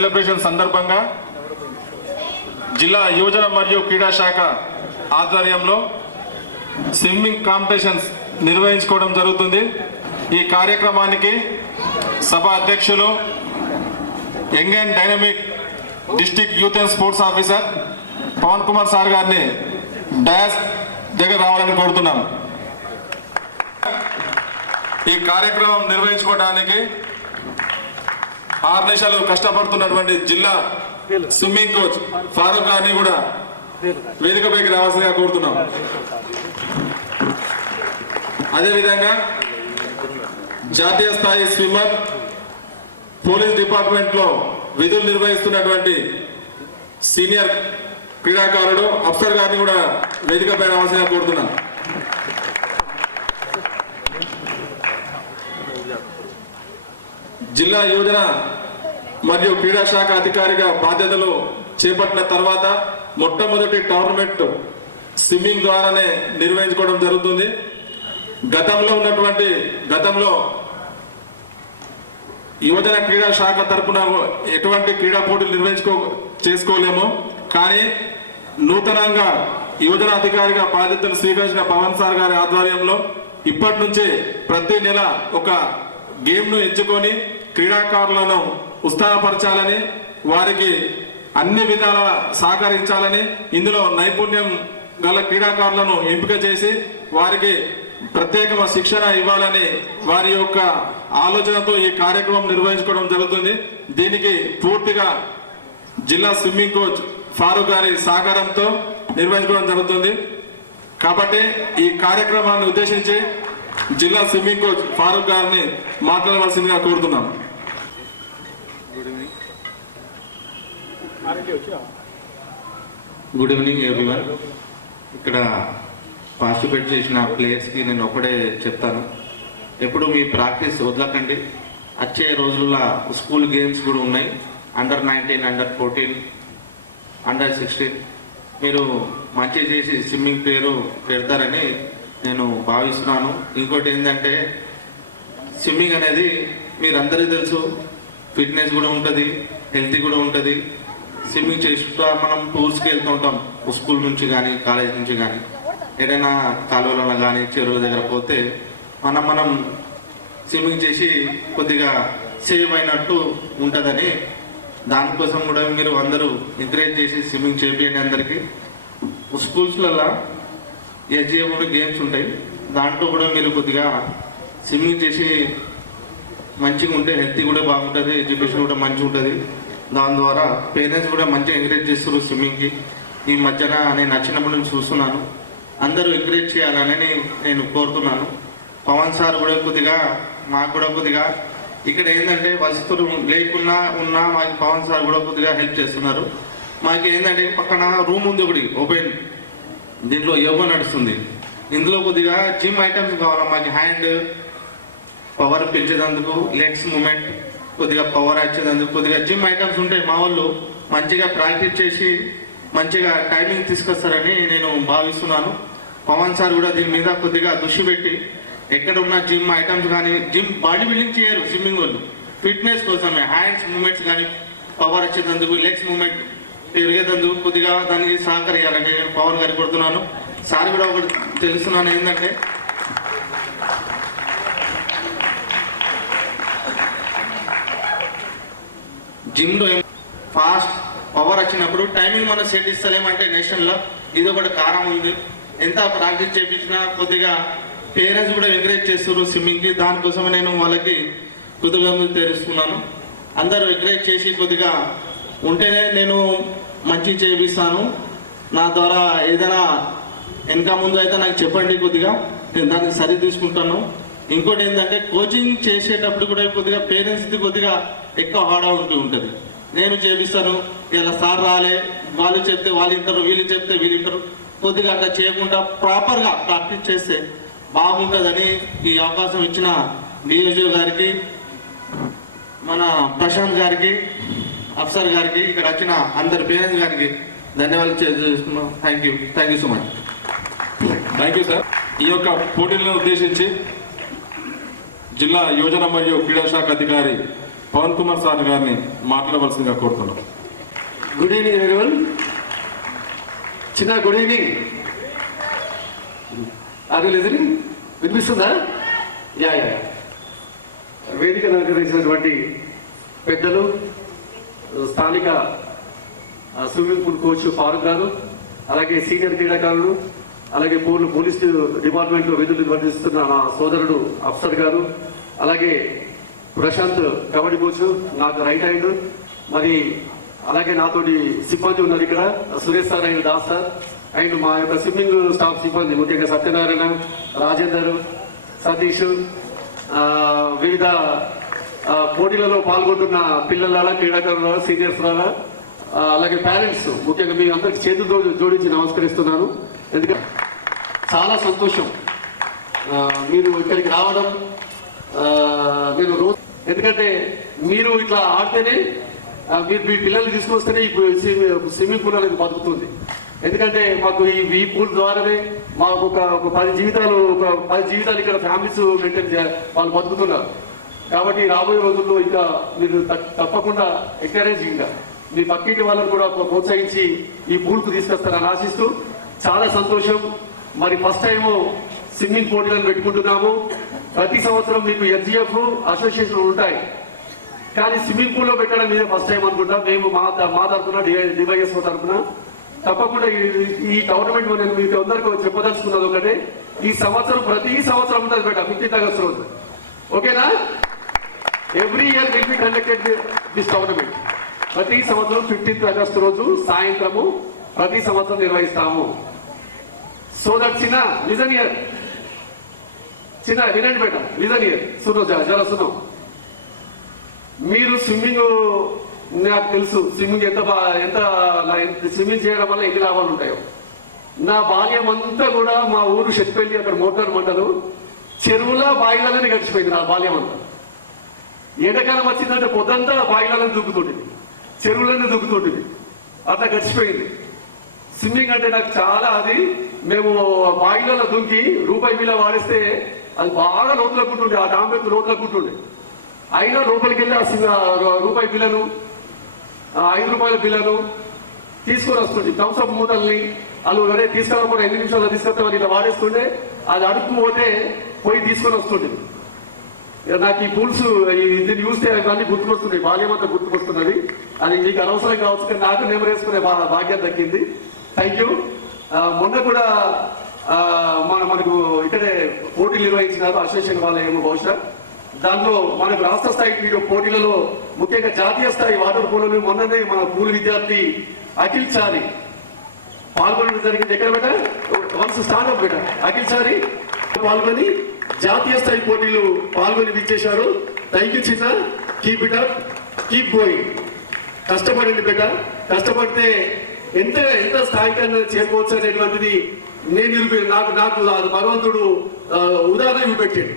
Celebration సందర్భంగా జిల్లా యువజన మరియు క్రీడా శాఖ ఆధ్వర్యంలో స్విమ్మింగ్ కాంపిటీషన్స్ నిర్వహించుకోవడం జరుగుతుంది. ఈ కార్యక్రమానికి సభ అధ్యక్షులు young and dynamic district youth and sports officer Pavan Kumar sir గారిని డయాస్ దగ్గర రావాలని కోరుతున్నాం. ఈ కార్యక్రమం నిర్వహించుకోవడానికి 6 నిమిషాలు కష్టపడుతున్నటువంటి జిల్లా స్విమ్మింగ్ కోచ్ ఫారూక్ గారిని కూడా వేదికపైకి రావాల్సిందిగా కోరుతున్నాం. అదేవిధంగా జాతీయ స్థాయి స్విమ్మర్, పోలీస్ డిపార్ట్మెంట్ లో విధులు నిర్వహిస్తున్నటువంటి సీనియర్ క్రీడాకారుడు అఫ్సర్ గారిని కూడా వేదికపై రావాల్సిందిగా కోరుతున్నాం. జిల్లా యువజన మరియు క్రీడా శాఖ అధికారిగా బాధ్యతలు చేపట్టిన తర్వాత మొట్టమొదటి టోర్నమెంట్ స్విమ్మింగ్ ద్వారానే నిర్వహించుకోవడం జరుగుతుంది. గతంలో యువజన క్రీడా శాఖ తరపున ఎటువంటి క్రీడా పోటీలు చేసుకోలేము. కానీ నూతనంగా యువజన అధికారిగా బాధ్యతలు స్వీకరించిన పవన్ సార్ గారి ఆధ్వర్యంలో ఇప్పటి నుంచే ప్రతి నెల ఒక గేమ్ను ఎంచుకొని క్రీడాకారులను ఉత్సాహపరచాలని, వారికి అన్ని విధాల సహకరించాలని, ఇందులో నైపుణ్యం గల క్రీడాకారులను ఎంపిక చేసి వారికి ప్రత్యేక శిక్షణ ఇవ్వాలని వారి యొక్క ఆలోచనతో ఈ కార్యక్రమం నిర్వహించుకోవడం జరుగుతుంది. దీనికి పూర్తిగా జిల్లా స్విమ్మింగ్ కోచ్ ఫారూక్ గారి సహకారంతో నిర్వహించుకోవడం జరుగుతుంది. కాబట్టి ఈ కార్యక్రమాన్ని ఉద్దేశించి జిల్లా స్విమ్మింగ్ కోచ్ ఫారూక్ గారిని మాట్లాడవలసిందిగా కోరుతున్నాం. Good evening everyone. ఇక్కడ పార్టిసిపేట్ చేసిన ప్లేయర్స్కి నేను ఒకటే చెప్తాను, ఎప్పుడు మీ ప్రాక్టీస్ వదలకండి. వచ్చే రోజుల్లో స్కూల్ గేమ్స్ కూడా ఉన్నాయి, అండర్ 19, అండర్ 14, అండర్ 16. మీరు మంచి చేసి స్విమ్మింగ్ పేరు పెడతారని నేను భావిస్తున్నాను. ఇంకోటి ఏంటంటే స్విమ్మింగ్ అనేది మీరందరికీ తెలుసు, ఫిట్నెస్ కూడా ఉంటుంది, హెల్తీ కూడా ఉంటుంది. స్విమ్మింగ్ చేస్తూ మనం టూర్స్కి వెళ్తూ ఉంటాం, స్కూల్ నుంచి కానీ కాలేజ్ నుంచి కానీ, ఏదైనా కాలువలలో కానీ చెరువుల దగ్గర పోతే మనం స్విమ్మింగ్ చేసి కొద్దిగా సేవ్ అయినట్టు ఉంటుందని, దానికోసం కూడా మీరు అందరూ ఎంకరేజ్ చేసి స్విమ్మింగ్ చేయండి. అందరికీ స్కూల్స్లలో ఎస్జిఎఫ్ గేమ్స్ ఉంటాయి, దాంట్లో కూడా మీరు కొద్దిగా స్విమ్మింగ్ చేసి మంచిగా ఉంటే హెల్తీ కూడా బాగుంటుంది, ఎడ్యుకేషన్ కూడా మంచిగా ఉంటుంది. దాని ద్వారా పేరెంట్స్ కూడా మంచిగా ఎంకరేజ్ చేస్తారు స్విమ్మింగ్కి. ఈ మధ్యన నేను నచ్చినప్పటి నుంచి చూస్తున్నాను, అందరూ ఎంకరేజ్ చేయాలని నేను కోరుతున్నాను. పవన్ సార్ కూడా కొద్దిగా మాకు కూడా కొద్దిగా ఇక్కడ ఏంటంటే వసతులు లేకున్నా మాకు పవన్ సార్ కూడా కొద్దిగా హెల్ప్ చేస్తున్నారు. మాకు ఏంటంటే పక్కన రూమ్ ఉంది ఒకటి ఓపెన్, దీంట్లో యోగా నడుస్తుంది. ఇందులో కొద్దిగా జిమ్ ఐటమ్స్ కావాలి మాకు, హ్యాండ్ పవర్ పెంచేందుకు, లెగ్స్ మూమెంట్ కొద్దిగా పవర్ వచ్చేందుకు కొద్దిగా జిమ్ ఐటమ్స్ ఉంటాయి. మా వాళ్ళు మంచిగా ప్రాక్టీస్ చేసి మంచిగా టైమింగ్ తీసుకొస్తారని నేను భావిస్తున్నాను. పవన్ సార్ కూడా దీని మీద కొద్దిగా దృష్టి పెట్టి ఎక్కడ ఉన్న జిమ్ ఐటమ్స్ కానీ, జిమ్ బాడీ బిల్డింగ్ చేయరు స్విమ్మింగ్ వాళ్ళు, ఫిట్నెస్ కోసమే హ్యాండ్స్ మూమెంట్స్ కానీ పవర్ వచ్చేందుకు, లెగ్స్ మూమెంట్ పెరిగేందుకు కొద్దిగా దానికి సహకరించాలని నేను పవన్ గారికి కొడుతున్నాను. సార్ కూడా ఒకటి తెలుస్తున్నాను ఏంటంటే జిమ్లో ఫాస్ట్ పవర్ వచ్చినప్పుడు టైమింగ్ మనం సెట్ ఇస్తలేమంటే నేషనల్లో ఇది ఒకటి కారణం ఉంది. ఎంత ప్రాక్టీస్ చేయించినా కొద్దిగా పేరెంట్స్ కూడా ఎంకరేజ్ చేస్తారు స్విమ్మింగ్కి. దానికోసమే నేను వాళ్ళకి కృతజ్ఞతలు తెలుస్తున్నాను. అందరూ ఎంకరేజ్ చేసి కొద్దిగా ఉంటేనే నేను మంచి చేపిస్తాను. నా ద్వారా ఏదైనా వెనక ముందు అయితే నాకు చెప్పండి, కొద్దిగా నేను దాన్ని సరి తీసుకుంటాను. ఇంకోటి ఏంటంటే కోచింగ్ చేసేటప్పుడు కూడా కొద్దిగా పేరెంట్స్ది కొద్దిగా ఎక్కువ హార్డ్ ఉంటుంది. నేను చేపిస్తాను, ఇలా సార్ రాలే, వాళ్ళు చెప్తే వాళ్ళు వింటారు, వీళ్ళు చెప్తే వీళ్ళు వింటారు. కొద్దిగా అట్లా చేయకుండా ప్రాపర్గా ప్రాక్టీస్ చేస్తే బాగుంటుందని ఈ అవకాశం ఇచ్చిన డిఎస్ఓ గారికి, మన ప్రశాంత్ గారికి, అఫ్సర్ గారికి, ఇక్కడ వచ్చిన అందరి పేరెంట్స్ గారికి ధన్యవాదాలు చేసుకున్నాం. Thank you so much. Thank you sir. ఈ యొక్క పోటీలను ఉద్దేశించి జిల్లా యువజన మరియు క్రీడా శాఖ అధికారి పవన్ కుమార్ సార్ గారిని మాట్లాడవలసిందిగా కోరుతున్నాం. Good evening everyone. చిన్న good evening. Are you listening? వినిపిస్తుందా? యా. వేదికను అలంకరించినటువంటి పెద్దలు, స్థానిక స్విమ్మింగ్ పూల్ కోచ్ ఫారూక్ గారు, అలాగే సీనియర్ క్రీడాకారులు, అలాగే పోలీస్ డిపార్ట్మెంట్లో విధులు నిర్వర్తిస్తున్న నా సోదరుడు అఫ్సర్ గారు, అలాగే ప్రశాంత్ కబడ్డీ కోచ్ నాకు రైట్ హ్యాండ్, మరి అలాగే నాతోటి సిబ్బంది ఉన్నారు ఇక్కడ, Suresh sir and Das sir, and మా యొక్క స్విమ్మింగ్ స్టాఫ్ సిబ్బంది ముఖ్యంగా సత్యనారాయణ, రాజేందర్, సతీష్, వివిధ పోటీలలో పాల్గొంటున్న పిల్లల, క్రీడాకారుల, సీనియర్స్, అలాగే పేరెంట్స్, ముఖ్యంగా మీ అందరికి చేతులతో జోడించి నమస్కరిస్తున్నాను. ఎందుకంటే చాలా సంతోషం మీరు ఇక్కడికి రావడం. నేను రోజు ఎందుకంటే మీరు ఇట్లా ఆడితేనే మీరు మీ పిల్లల్ని తీసుకొస్తేనే ఇప్పుడు స్విమ్మింగ్ పూల్ అనేది బతుకుతుంది. ఎందుకంటే మాకు ఈ పూల్ ద్వారానే మాకు ఒక 10 జీవితాలు ఇక్కడ ఫ్యామిలీస్ మెయింటైన్ వాళ్ళు బతుకుతున్నారు. కాబట్టి రాబోయే రోజుల్లో ఇంకా మీరు తప్పకుండా ఎంకరేజింగ్గా మీ పక్కింటి వాళ్ళని కూడా ప్రోత్సహించి ఈ పూల్కు తీసుకొస్తారని ఆశిస్తూ చాలా సంతోషం. మరి ఫస్ట్ టైం స్విమ్మింగ్ పోటీలను పెట్టుకుంటున్నాము. ప్రతి సంవత్సరం మీకు ఎస్జిఎఫ్ అసోసియేషన్ ఉంటాయి, కానీ స్విమ్మింగ్ పూల్లో పెట్టడం మీద ఫస్ట్ టైం అనుకుంటా. మేము మా తరఫున డివైఎస్ఓ తరఫున తప్పకుండా ఈ టోర్నమెంట్ నేను మీకు అందరికీ చెప్పదలుచుకున్నది ఒకటే, ఈ సంవత్సరం ప్రతి సంవత్సరం ఉంటుంది బేట 15th ఆగస్ట్ రోజు. ఓకేనా? Every year will be conducted this tournament. ప్రతి సంవత్సరం 15th ఆగస్ట్ రోజు సాయంత్రము ప్రతి సంవత్సరం నిర్వహిస్తాము. సో దట్ చిన్న లిజన్ ఇయర్, చిన్న వినండి బేట, లిజన్ ఇయర్, సునో జర సునో. మీరు స్విమ్మింగ్, నాకు తెలుసు స్విమ్మింగ్ ఎంత స్విమ్మింగ్ చేయడం వల్ల ఎన్ని లాభాలు ఉంటాయో. నా బాల్యం అంతా కూడా మా ఊరు శెట్టిపల్లి, అక్కడ మోటార్ మంటలు, చెరువుల బాయిలలోనే గడిచిపోయింది నా బాల్యం అంతా. ఎండాకాలం వచ్చిందంటే పొద్దంతా బాయిలలో దూకుతుంటుంది, చెరువులనే దూకుతుంటుంది, అట్లా గడిచిపోయింది. స్విమ్మింగ్ అంటే నాకు చాలా అది. మేము బాయిలలో దుంకి రూపాయి బిల్ల వాడిస్తే అది బాగా లోతులకుంటుండే, ఆ డాంబెత్తు లోతులకుంటుండే. అయినా లోపలికి వెళ్ళి ఆ రూపాయి బిల్లను, 5 రూపాయల బిల్లను తీసుకొని వస్తుండే. థమ్స్అప్ మూతల్ని వాళ్ళు ఎవరే తీసుకురాకుండా 8 నిమిషాల్లో తీసుకొస్తామని ఇలా వాడేస్తుండే. అది అడుక్కుపోతే పోయి తీసుకొని వస్తుండే. నాకు ఈ పూల్స్ దీన్ని చూస్తే అన్నీ గుర్తుకొస్తున్నాయి, బాల్యం అంతా గుర్తుకొస్తున్నది. అది మీకు అనవసరం కావచ్చు, కానీ నాకు నెమరేసుకునే భాగ్యం దక్కింది. Thank you. మొన్న కూడా మనకు ఇక్కడే పోటీలు నిర్వహించినారు అసోసియేషన్ వాళ్ళ ఏమో బహుశా. దాంట్లో మనకు రాష్ట్ర స్థాయి పోటీలలో ముఖ్యంగా జాతీయ స్థాయి వాటర్ పోలోని మొన్ననే మన పూల్ విద్యార్థి అఖిల్ చారి పాల్గొనడం జరిగింది. ఎక్కడ బెట వన్స్ స్టార్ట్అప్ బెట అఖిల్ చారి పాల్గొని జాతీయ స్థాయి పోటీలు పాల్గొని విచ్చేశారు. థ్యాంక్ యూ చిన్న. Keep it up, keep going. కష్టపడండి బిడ్డ, కష్టపడితే ఎంత స్థాయికి చేరుకోవచ్చు అనేటువంటిది నాకు భగవంతుడు ఉదాహరణ చూపెట్టాడు.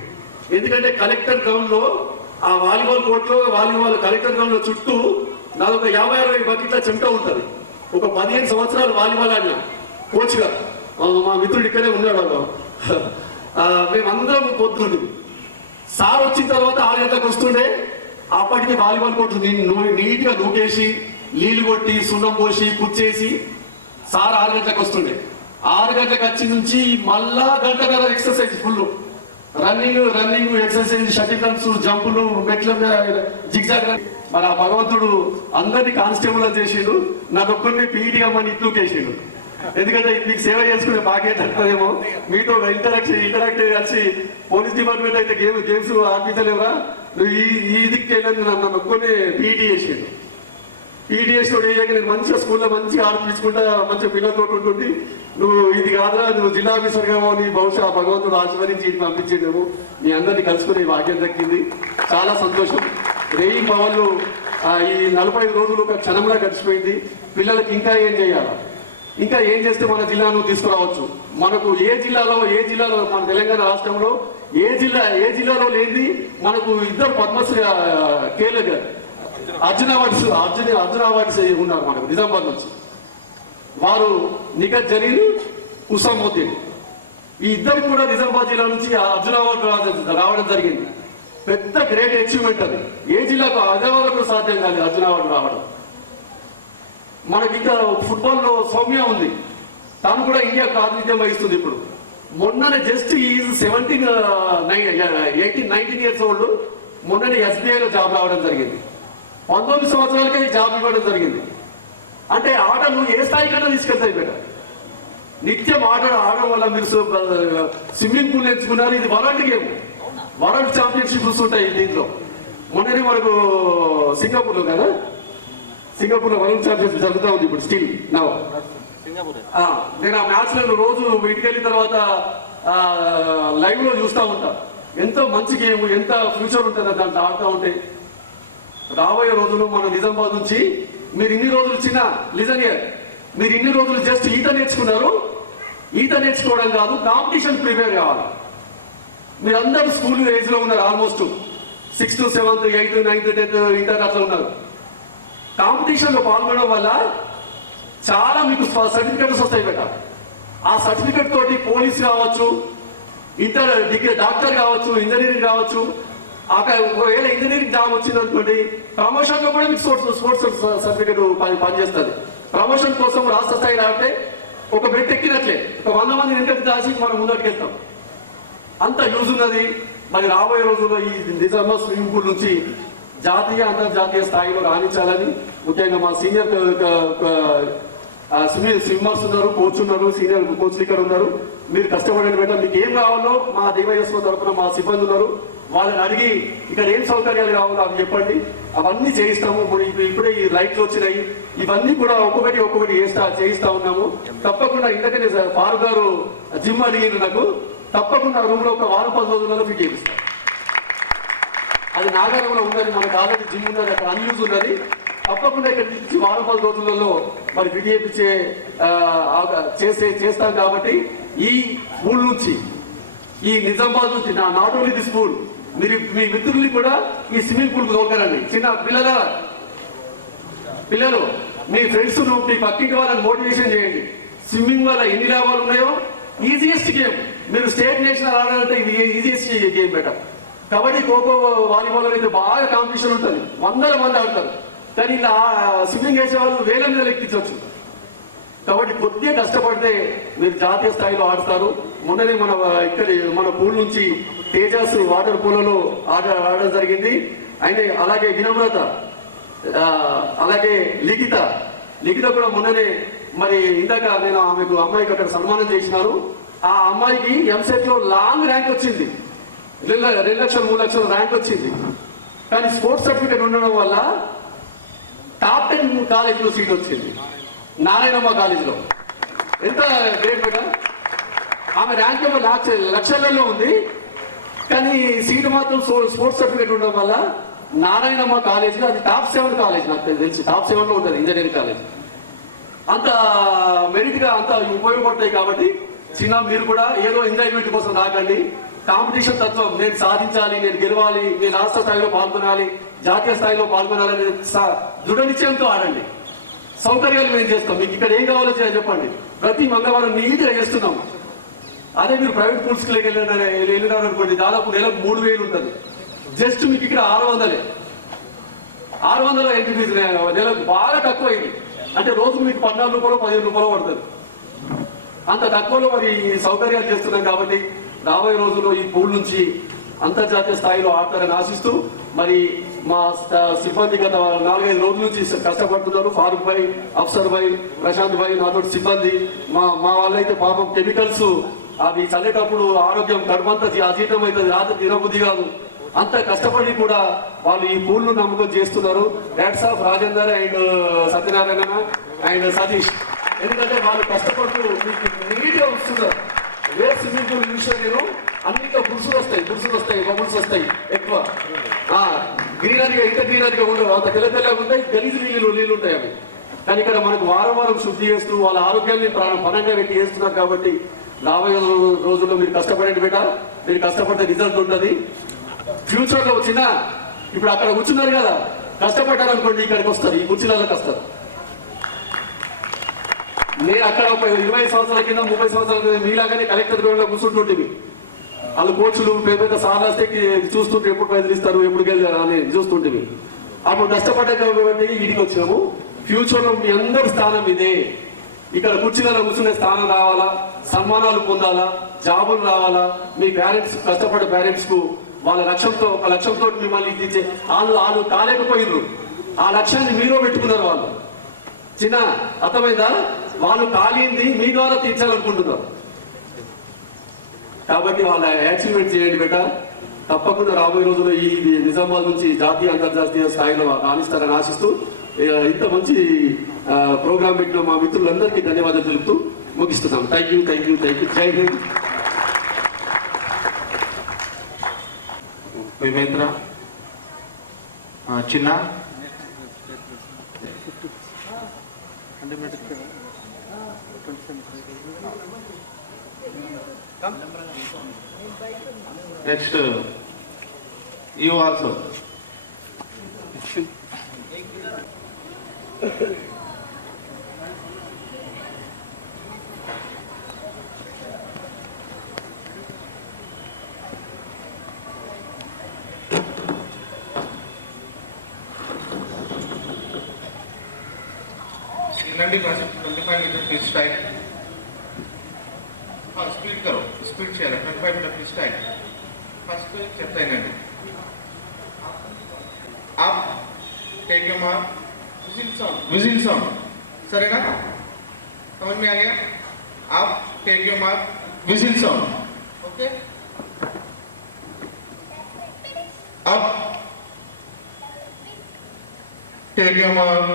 ఎందుకంటే కలెక్టర్ గ్రౌండ్ లో ఆ వాలీబాల్ కోర్టులో కలెక్టర్ గ్రౌండ్ లో చుట్టూ నాదొక 50-60 బకెట్ల చెమట ఉంటుంది. ఒక 15 సంవత్సరాలు వాలీబాల్ ఆడినా కోచ్ గా. మా మిత్రుడు ఇక్కడే ఉన్నాడు. మేమందరం పొద్దుండి సార్ వచ్చిన తర్వాత 6 గంటలకు వస్తుండే. అప్పటికి వాలీబాల్ కోర్టు నీట్ గా నూకేసి నీళ్లు కొట్టి సున్నం పోసి పుచ్చేసి సార్ 6 గంటలకు వస్తుండే. 6 గంటలకు వచ్చి నుంచి మళ్ళా గంటన్నర exercise, full running exercise, shuttle runs, జంపులు, మెట్ల జిగ్జాగ్. మరి ఆ భగవంతుడు అందరినీ కానిస్టేబుల్ చేసిండు, నాకు ఒక్కరిని పీఈటీ అమ్మని ఇట్లుకేసిండు. ఎందుకంటే మీకు సేవ చేసుకునే భాగ్యం దక్కుతుందేమో. మీతో ఇంటరాక్ట్ కలిసి పోలీస్ డిపార్ట్మెంట్ అయితే గేమ్స్ ఆర్పించలేవురా, నువ్వు ఈ దిక్కు వెళ్ళని నన్ను ఒక్కరిని పీఈటీ చేసిండు. పీఈటీ చేసినోడు నేను మంచిగా స్కూల్లో మంచిగా ఆడిపించుకుంటా మంచిగా పిల్లలతో ఉంటుంది. నువ్వు ఇది కాదురా, నువ్వు జిల్లా ఆఫీసర్ గా నీ బహుశా భగవంతుడు ఆశీర్వదించి ఇటు పంపించేదేమో. మీ అందరినీ కలుసుకునే భాగ్యం దక్కింది, చాలా సంతోషం. రేయి పవన్లు ఈ 45 రోజులు ఒక క్షణంగా గడిచిపోయింది. పిల్లలకి ఇంకా ఏం చేయాలి, ఇంకా ఏం చేస్తే మన జిల్లాను తీసుకురావచ్చు. మనకు ఏ జిల్లాలో మన తెలంగాణ రాష్ట్రంలో ఏ జిల్లాలో లేనిది మనకు 2 పద్మశ్రీ అర్జున అవార్డ్స్ ఉన్నారు మనకు నిజామాబాద్ నుంచి. వారు నిఖత్ జలీల్, హుస్సాముద్దీన్, ఈ ఇద్దరికి కూడా నిజామాబాద్ జిల్లా నుంచి అర్జున అవార్డు రావడం జరిగింది. పెద్ద గ్రేట్ అచీవ్మెంట్ అది. ఏ జిల్లాకు హైదరాబాద్ కూడా సాధ్యం కాదు అర్జున అవార్డు రావడం. మనకి ఇంకా ఫుట్బాల్లో సౌమ్య ఉంది, తాను కూడా ఇండియాకు ప్రాతినిధ్యం వహిస్తుంది. ఇప్పుడు మొన్ననే జస్ట్ ఈజ్ 19 ఇయర్స్ ఓల్డ్. మొన్ననే ఎస్బీఐలో జాబ్ రావడం జరిగింది. 19 సంవత్సరాలకే జాబ్ ఇవ్వడం జరిగింది. అంటే ఆటలు ఏ స్థాయి కన్నా తీసుకెళ్తాయి బేట. నిత్యం ఆడడం వల్ల మీరు స్విమ్మింగ్ పూల్ నేర్చుకున్నారు. ఇది వరల్డ్ గేమ్, వరల్డ్ ఛాంపియన్షిప్స్ ఉంటాయి దీంట్లో. మొన్ననే మనకు సింగపూర్లో కదా, సింగపూర్లో వరల్డ్ ఛాంపియన్షిప్ జరుగుతూ ఉంది ఇప్పుడు స్టిల్ నా. నేను ఆ మ్యాచ్ లను రోజు ఇంటికి వెళ్ళిన తర్వాత లైవ్ లో చూస్తూ ఉంటా. ఎంతో మంచి గేమ్, ఎంత ఫ్యూచర్ ఉంటుంది దాంట్లో ఆడుతూ ఉంటే. రాబోయే రోజులు మన నిజామాబాద్ నుంచి మీరు ఇన్ని రోజులు మీరు ఇన్ని రోజులు జస్ట్ ఈత నేర్చుకున్నారు. ఈత నేర్చుకోవడం కాదు, కాంపిటీషన్ ప్రిపేర్ కావాలి. మీరందరూ స్కూల్ ఏజ్ లో ఉన్నారు, almost 6th, 7th, 8th, 9th, 10th, inter అట్లా ఉన్నారు. కాంపిటీషన్ లో పాల్గొనడం వల్ల చాలా మీకు సర్టిఫికెట్స్ వస్తాయి బేట. ఆ సర్టిఫికెట్ తోటి పోలీస్ కావచ్చు, డిగ్రీ డాక్టర్ కావచ్చు, ఇంజనీరింగ్ కావచ్చు. ఒకవేళ ఇంజనీరింగ్ జాబ్ వచ్చింది అనుకోండి, ప్రమోషన్ లో కూడా మీకు స్పోర్ట్స్ సర్టిఫికెట్ పనిచేస్తుంది. ప్రమోషన్ కోసం రాష్ట్ర స్థాయి రావట్లే ఒక బెట్ ఎక్కినట్లే, ఒక 100 మంది వెనకకి దాచి మనం ముందరికి వెళ్తాం. అంత యూజ్ ఉన్నది. మరి రాబోయే రోజుల్లో ఈ నిజామాబాద్ స్విమ్మింగ్ పూల్ నుంచి జాతీయ అంతర్జాతీయ స్థాయిలో రాణించాలని, ముఖ్యంగా మా సీనియర్ స్విమ్మర్స్ ఉన్నారు, కోచ్ ఉన్నారు, సీనియర్ కోచ్లు ఇక్కడ ఉన్నారు. మీరు కష్టపడండి బేట. మీకు ఏం కావాలో మా డివైఎస్ఓ తరఫున మా సిబ్బంది ఉన్నారు, వాళ్ళని అడిగి ఇక్కడ ఏం సౌకర్యాలు కావాలో అవి చెప్పండి, అవన్నీ చేయిస్తాము. ఇప్పుడే ఈ లైట్లు వచ్చినాయి, ఇవన్నీ కూడా ఒక్కొక్కటి చేయిస్తా ఉన్నాము. తప్పకుండా ఇంతకనే ఫారూక్ గారు జిమ్ అడిగింది నాకు, తప్పకుండా రూమ్ లో ఒక 10 రోజులలో ఫిట్ చేపిస్తాం. అది నాగరంలో ఉన్నది, మనకు ఆల్రెడీ జిమ్ ఉన్నది, అక్కడ అన్యూజ్ ఉన్నది. తప్పకుండా ఇక్కడ నుంచి 10 రోజులలో మరి ఫిట్ చేస్తాం. కాబట్టి ఈ స్కూల్ నుంచి, ఈ నిజామాబాద్ నుంచి నాట్ ఓన్లీ ది స్కూల్, మీరు మీ మిత్రుల్ని కూడా ఈ స్విమ్మింగ్ పూల్ కు తోకరండి. చిన్న పిల్లలు మీ ఫ్రెండ్స్ మీ పక్కింటి వాళ్ళని మోటివేషన్ చేయండి. స్విమ్మింగ్ వల్ల ఎన్ని లాభాలు ఉన్నాయో. ఈజియెస్ట్ గేమ్, మీరు స్టేట్ నేషనల్ ఆడాలంటే ఇది easiest game better. Kabaddi, kho kho, volleyball అయితే బాగా కాంపిటీషన్ ఉంటుంది, 100 మంది ఆడతారు. కానీ ఇలా స్విమ్మింగ్ వేసే వాళ్ళు వేల మీద ఎక్కించవచ్చు. కాబట్టి కొద్దిగా కష్టపడితే మీరు జాతీయ స్థాయిలో ఆడతారు. మొన్ననే మన పూల్ నుంచి తేజస్ వాటర్ పూలలో ఆడడం జరిగింది. అలాగే వినమ్రత, అలాగే లిఖిత కూడా మొన్ననే మరి ఇందాక నేను అమ్మాయికి అక్కడ సన్మానం చేసినారు. ఆ అమ్మాయికి ఎంసెట్ లో లాంగ్ ర్యాంక్ వచ్చింది, 2 లక్షలు 3 లక్షల ర్యాంక్ వచ్చింది. కానీ స్పోర్ట్స్ సర్టిఫికేట్ ఉండడం వల్ల టాప్ 10 కాలేజీలో సీట్ వచ్చింది, నారాయణమ్మ కాలేజీలో. ఎంత గ్రేట్ బేట. ఆమె ర్యాంక్ ఏమో లక్షలలో ఉంది, కానీ సీట్ మాత్రం స్పోర్ట్స్ సర్టిఫికేట్ ఉండడం వల్ల నారాయణమ్మ కాలేజీలో, అది టాప్ 7 కాలేజ్, నాకు తెలిసి టాప్ 7 లో ఉంటుంది ఇంజనీరింగ్ కాలేజ్. అంత మెరిట్ గా అంత ఉపయోగపడతాయి. కాబట్టి మీరు కూడా ఏదో ఎంజాయ్మెంట్ కోసం రాకండి. కాంపిటీషన్ తత్వం, నేను సాధించాలి, నేను గెలవాలి, నేను రాష్ట్ర స్థాయిలో పాల్గొనాలి, జాతీయ స్థాయిలో పాల్గొనాలని దృఢ నిశ్చయంతో ఆడండి. సౌకర్యాలు మేము చేస్తాం. మీకు ఇక్కడ ఏం కావాలో చెప్పండి. ప్రతి మంగళవారం నీట్గా చేస్తున్నాం. అదే మీరు ప్రైవేట్ స్కూల్స్కి వెళ్ళినారు అనుకోండి, దాదాపు నెలకు 3000 ఉంటుంది. జస్ట్ మీకు ఇక్కడ 600 ఎంట్రీ ఫీజు నెలకు బాగా తక్కువ అయింది. అంటే రోజు మీకు 14 రూపాయలు 15 రూపాయలు పడుతుంది. అంత తక్కువలో మరి సౌకర్యాలు చేస్తున్నాం. కాబట్టి రాబోయే రోజుల్లో ఈ పూల్ నుంచి అంతర్జాతీయ స్థాయిలో ఆడతారని ఆశిస్తూ, మరి మా సిబ్బంది గత 4-5 రోజుల నుంచి కష్టపడుతున్నారు. ఫారూక్ భాయ్, అఫ్సర్ భాయ్, ప్రశాంత్ భాయ్, నాతో సిబ్బంది. మా వాళ్ళైతే పాపం కెమికల్స్ అవి చల్లేటప్పుడు ఆరోగ్యం కడుపంతా అజీర్ణం అవుతుంది, రాత్రి తినబుద్ధి కాదు. అంత కష్టపడి కూడా వాళ్ళు ఈ పూల్ ను నమ్మకం చేస్తున్నారు. Hats off Rajender and Satyanarayana and Satish. ఎందుకంటే వాళ్ళు కష్టపడుతూ మీకు నీట్గా వస్తున్నారు. వేరే స్విమ్మింగ్ పూల్ విషయం నేను అన్నింటిలో బుర్సులు వస్తాయి, బబుల్స్ వస్తాయి ఎక్కువ. గ్రీనరీగా ఇంత గ్రీనరీగా ఉండవు, అంత తెల్లగా ఉంటాయి, గలీజు నీళ్ళు ఉంటాయి అవి. కానీ ఇక్కడ మనకు వారం శుద్ధి చేస్తూ వాళ్ళ ఆరోగ్యాన్ని పరంగా పెట్టి చేస్తున్నారు. కాబట్టి రాబోయే రోజుల్లో మీరు కష్టపడండి బేట. మీరు కష్టపడితే రిజల్ట్ ఉంటుంది. ఫ్యూచర్ లో ఇప్పుడు అక్కడ కూర్చున్నారు కదా, కష్టపడ్డారనుకోండి ఇక్కడికి వస్తారు, ఈ కుర్చీలలోకి వస్తారు. నేను అక్కడ ఒక 20 సంవత్సరాల కింద 30 సంవత్సరాల కింద మీలాగానే కలెక్టర్ గ్రౌండ్ లో కూర్చుంటుంటివి. వాళ్ళు కోచ్లు పెద్ద పెద్ద సార్లు వస్తే చూస్తుంటే ఎప్పుడు ప్రైజులు ఇస్తారు ఎప్పుడు గెలిచారు అని చూస్తుంటే అప్పుడు కష్టపడ్డాం కాబట్టి ఇంటికి వచ్చాము. ఫ్యూచర్ లో మీ అందరి స్థానం ఇదే. ఇక్కడ కుర్చీలలో కూర్చునే స్థానం రావాలా, సన్మానాలు పొందాలా, జాబులు రావాలా, మీ పేరెంట్స్ కష్టపడే పేరెంట్స్ కు వాళ్ళ లక్ష్యంతో ఒక లక్ష్యంతో మిమ్మల్ని ఇచ్చే వాళ్ళు కాలేకపోయినరు. ఆ లక్ష్యాన్ని మీరు పెట్టుకున్నారు. వాళ్ళు చిన్న అర్థమైందా? వాళ్ళు కాలింది మీ ద్వారా తీర్చాలనుకుంటున్నారు. కాబట్టి వాళ్ళ యాక్సిమెంట్ చేయండి బెట. తప్పకుండా రాబోయే రోజుల్లో ఈ నిజామాబాద్ నుంచి జాతీయ అంతర్జాతీయ స్థాయిలో రాణిస్తారని ఆశిస్తూ ఇంత మంచి ప్రోగ్రామ్ పెట్టిన మా మిత్రులందరికీ ధన్యవాదాలు తెలుపుతూ ముగిస్తున్నాం. Thank you. జై హింద్. విమేంద్ర చిన్న నెక్స్ట్ యూ ఆల్సో. लंडी 25 मीटर फ्री स्टाइल. हाँ स्पीड करो, speed chair 25 metre freestyle. First चलता है नंडी. आप take your mark. Whistle sound sir है ना? समझ में आ गया? आप take your mark. Whistle sound. Okay. अब take your mark.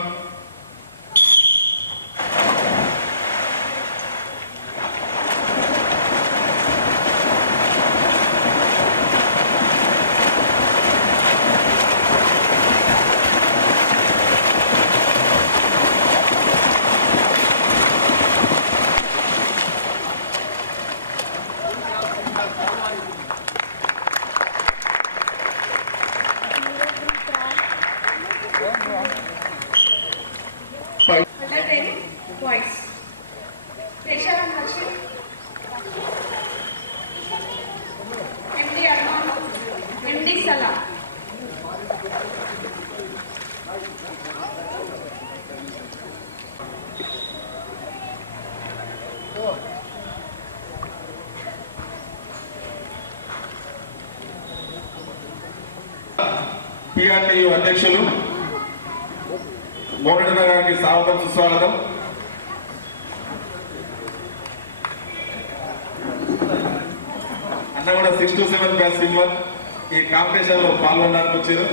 Voice. Pressure on machine. MD Arman. MD Salah. PRTU అధ్యక్షులు మోహన్ గారికి స్వాగతం సుస్వాగతం. అన్న కూడా 6 to 7 బ్యాచ్ స్విమ్మర్ ఈ కాంపిటీషన్ లో పాల్గొనడానికి వచ్చారు.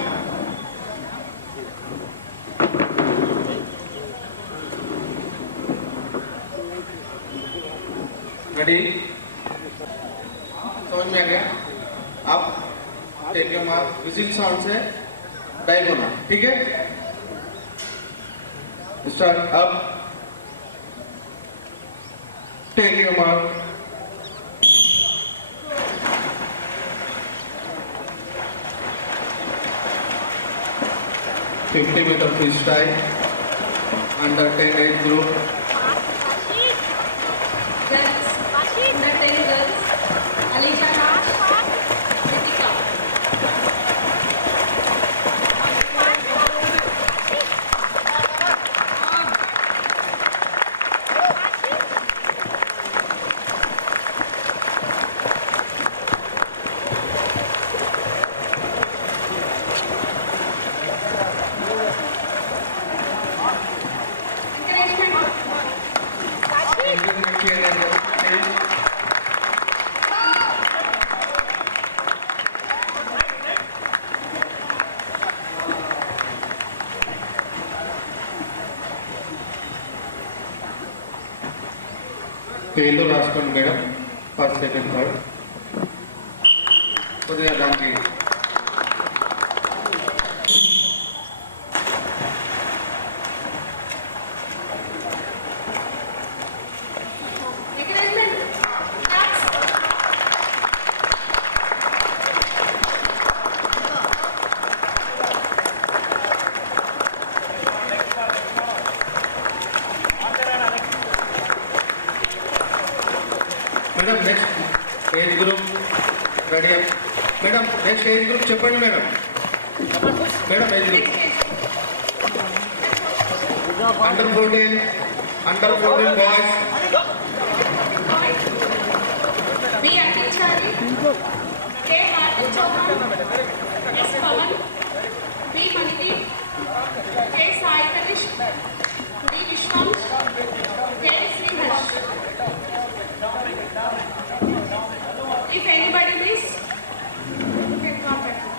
रेडी? समझ में आ गया? आप take your mark. Whistle sound से डाइव होना. ठीक है? स्टार्ट. अब take your mark. $50 meter freestyle under 10 age group. Girls. Under 10 girls. Alisha Nash. Ritika. పేర్లు రాసుకోండి మేడం. ఫస్ట్ సెకండ్ థర్డ్ కొద్దిగా దానికి Encouragement. Claps. Madam next age group ready madam. Next age group చెప్పండి madam. Madam age group under 14 boys. B. Akhilchari, K. Martin Chauhan, S. Pawan, B. Manideep, K. Sai Kanish, D. Vishwam, K. Sriharsh. If anybody missed, you can contact me.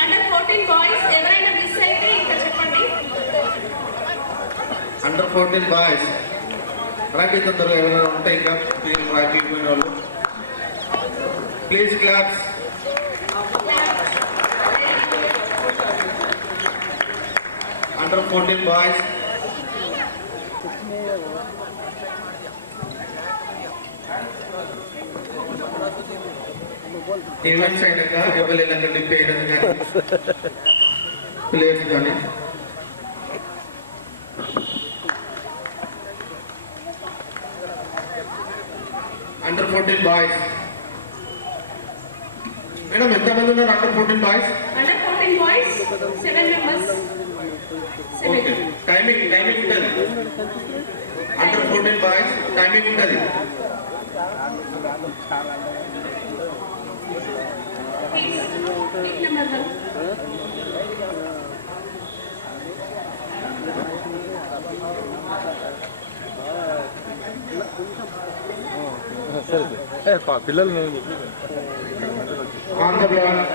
Under 14 boys, ఎవరైనా miss అయితే ఇంకా చెప్పండి. Under 14 boys రాకి తొందరగా ఎవరైనా ఉంటే ఇంకా మీరు రాకి పోయిన వాళ్ళు please claps. Under 14 boys. Events అయినాక ఎవరు వెళ్ళకండి, పేరెంట్స్ కానీ ప్లేయర్స్ కానీ. Under 14 boys. మేడం ఎంతమంది ఉన్నారు under 14 boys? Under 14 boys, 7 members. Okay, timing ఉంటుంది. అండర్ 14 బాయ్స్ టైమింగ్ ఉంటుంది. Please, number 1. పిల్లలు on the block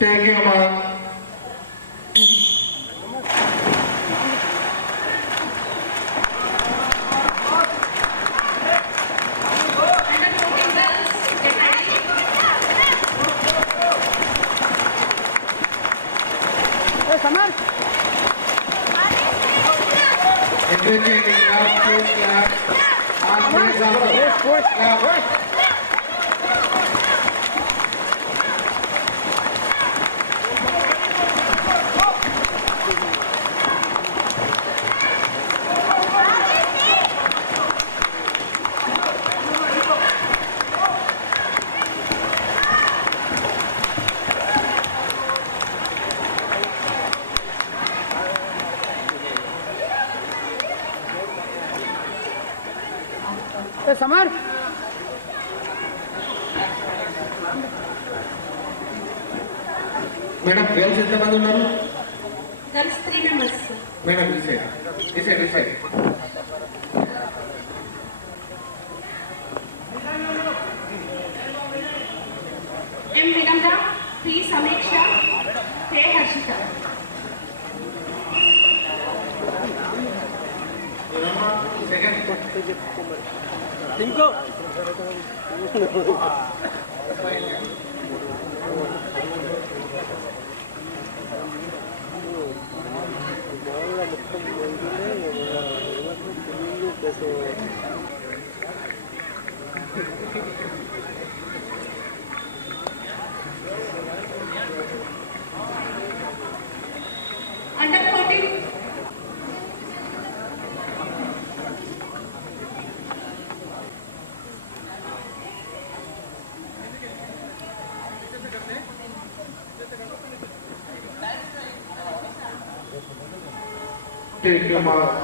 take your mark. Under 14 girls, get ready. Encourage చేయండి. Clap please clap. On please also clap. సమర్ madam girls ఎంతమంది ఉన్నారు? Girls 3 members. Madam decide. M. Vinamra, P. Sameeksha, K. Harshita. Second ఇంకో Under 14. Take your mark.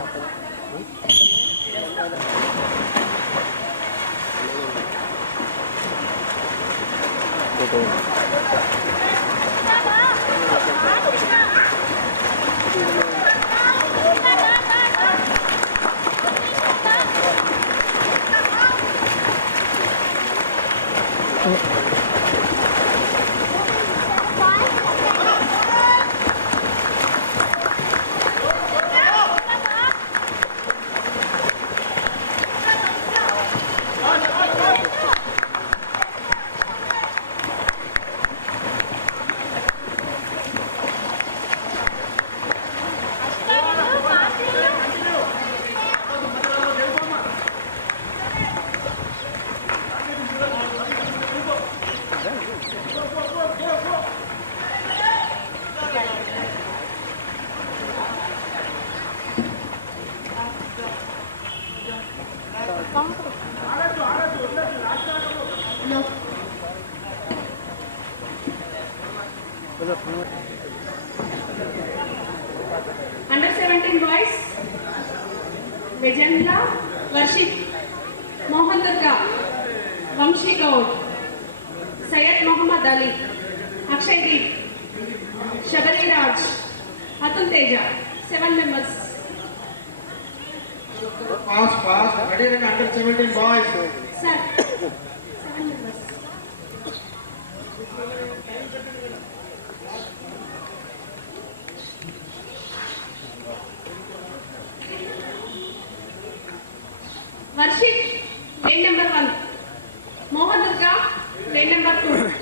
No. Under 17 boys, Vijendra, Varshit, Mohan Durga, Vamshi Gaur, Syed Muhammad Ali, Akshay Deep, Shabari Raj, Atul Teja, 7 members. Fast. Ready and under 17 boys. Sir, 7 members. Varshit, lane number 1. Mohan Durga, lane number 2.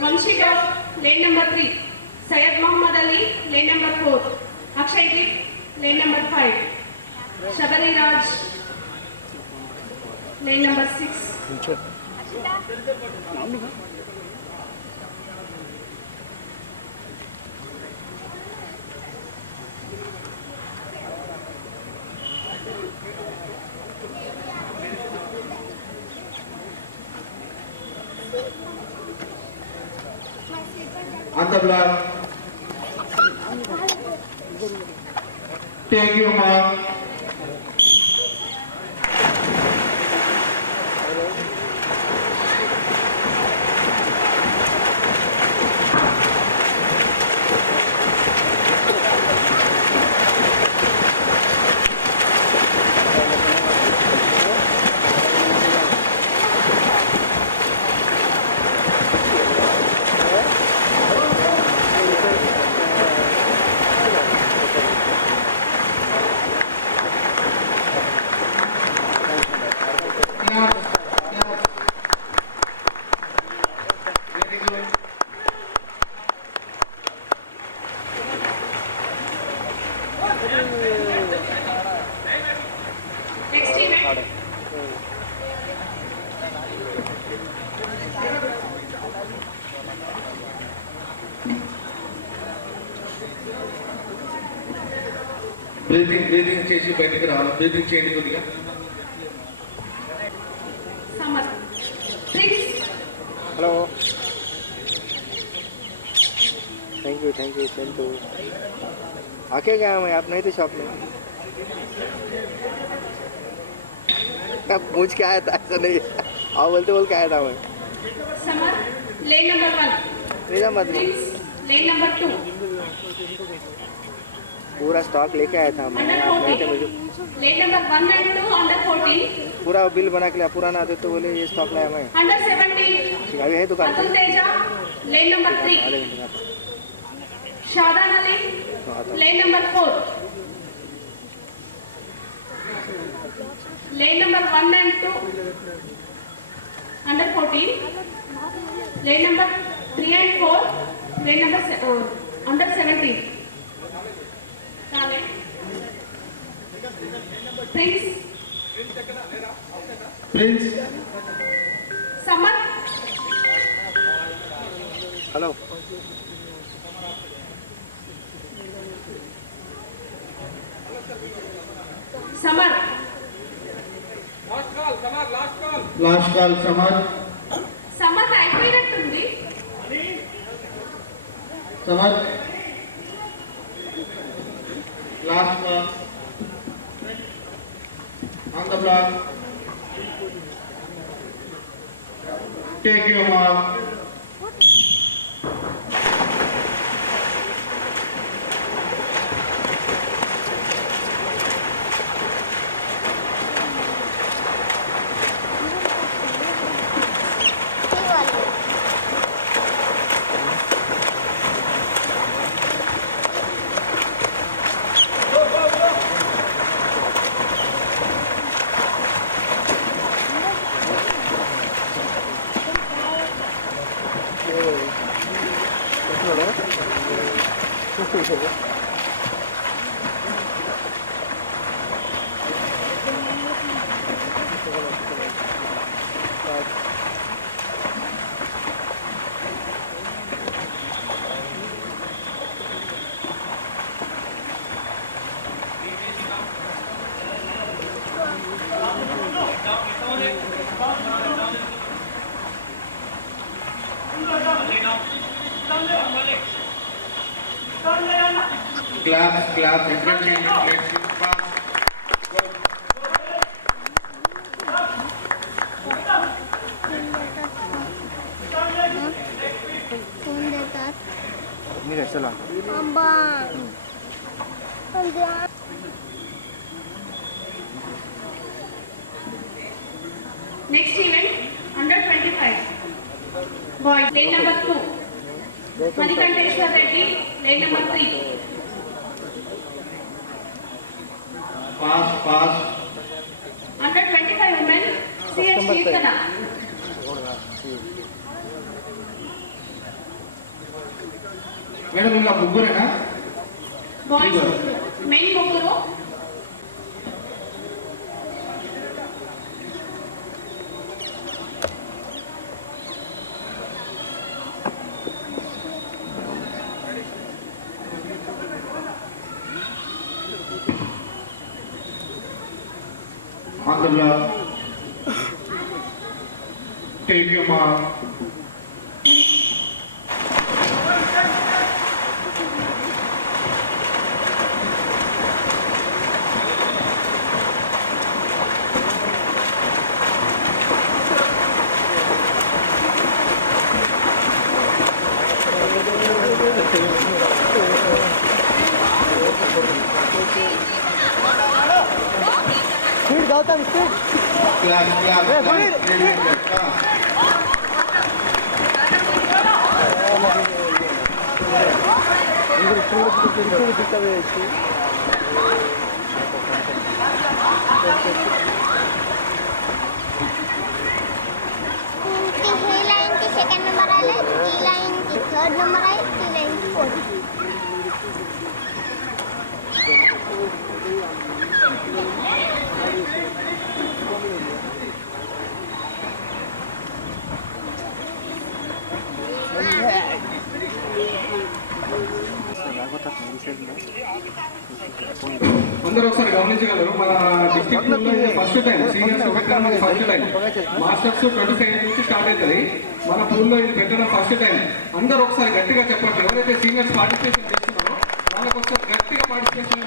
Vamshi Gaur, lane number 3. Syed Muhammad Ali, lane number 4. Akshay Deep, lane number 5. Shabari Raj, lane number 6. On the block. Take your mark. Next event. Breathing చేసి బయటకు రావాలి. Breathing చేయండి కొద్దిగా. Samar. Please. Hello thank you same to आके गया मैं आप नहीं थे शॉप में अब पूछ के आया था ऐसा नहीं आओ बोल के आया था मैं Samar, lane number 1. मेरा मतलब Please, lane number 2. पूरा स्टॉक लेके आया था मैं Under आप नहीं थे 14. मुझे Lane number 1 and 2 under 14. पूरा बिल बना के लिया पुराना दे तो बोले ये स्टॉक लाया मैं Under 17. ठीक है अभी है दुकान पे Atul Teja, lane number 3. आधे घंटे में आता हूँ। Shadan Ali, आता हूँ। lane number 4. Lane number 1 and 2 under 14. Lane number 3 and 4. Lane number under 17. Kale. Prince. Prince. Samar. Hello Samar. Last call, Samar. Samar అయిపోయినట్టుంది. Samar. Last call. On the block. Take your mark. Claps, encourage him, let's give pass. Phone देतात निघा चला आंबा Next event, under 25. Boys, lane number 2. Manikanteshwar Reddy, lane number 3. Pass. Under 25 women, CH Kirtana. Madam ఇలా ముగ్గురేనా? Boys, men Mukuru. On the block. Take your mark. Speed Gautam speed Clap. He line की second number आले ही line की third number आहे ती line की fourth అందరూ ఒకసారి గమనించగలరు మన డిస్ట్రిక్ట్ లో ఫస్ట్ టైం సీనియర్స్ పెట్టడం ఫస్ట్ టైం మాస్టర్స్ 25 నుంచి స్టార్ట్ అవుతుంది మన పూల్లో ఇది పెట్టడం ఫస్ట్ టైం అందరూ ఒకసారి గట్టిగా చెప్పండి ఎవరైతే సీనియర్స్ పార్టిసిపేషన్ చేస్తున్నారో వాళ్ళకి ఒకసారి గట్టిగా పార్టిసిపేషన్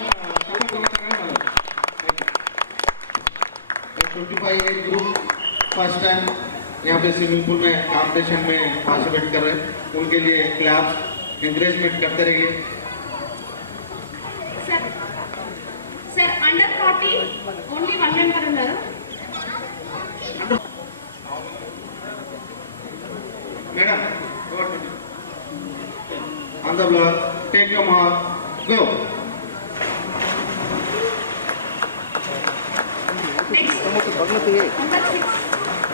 చెప్పగలుగుతారు 25 एज ग्रुप फर्स्ट टाइम यहाँ पे स्विमिंग पूल में कॉम्पिटिशन में पार्टिसिपेट कर रहे हैं उनके लिए क्लैप एंकरेजमेंट करते रहिए Sir, under 40, only one member unnaru. Madam on the block take your mark go Next, बघ तू ये under 6,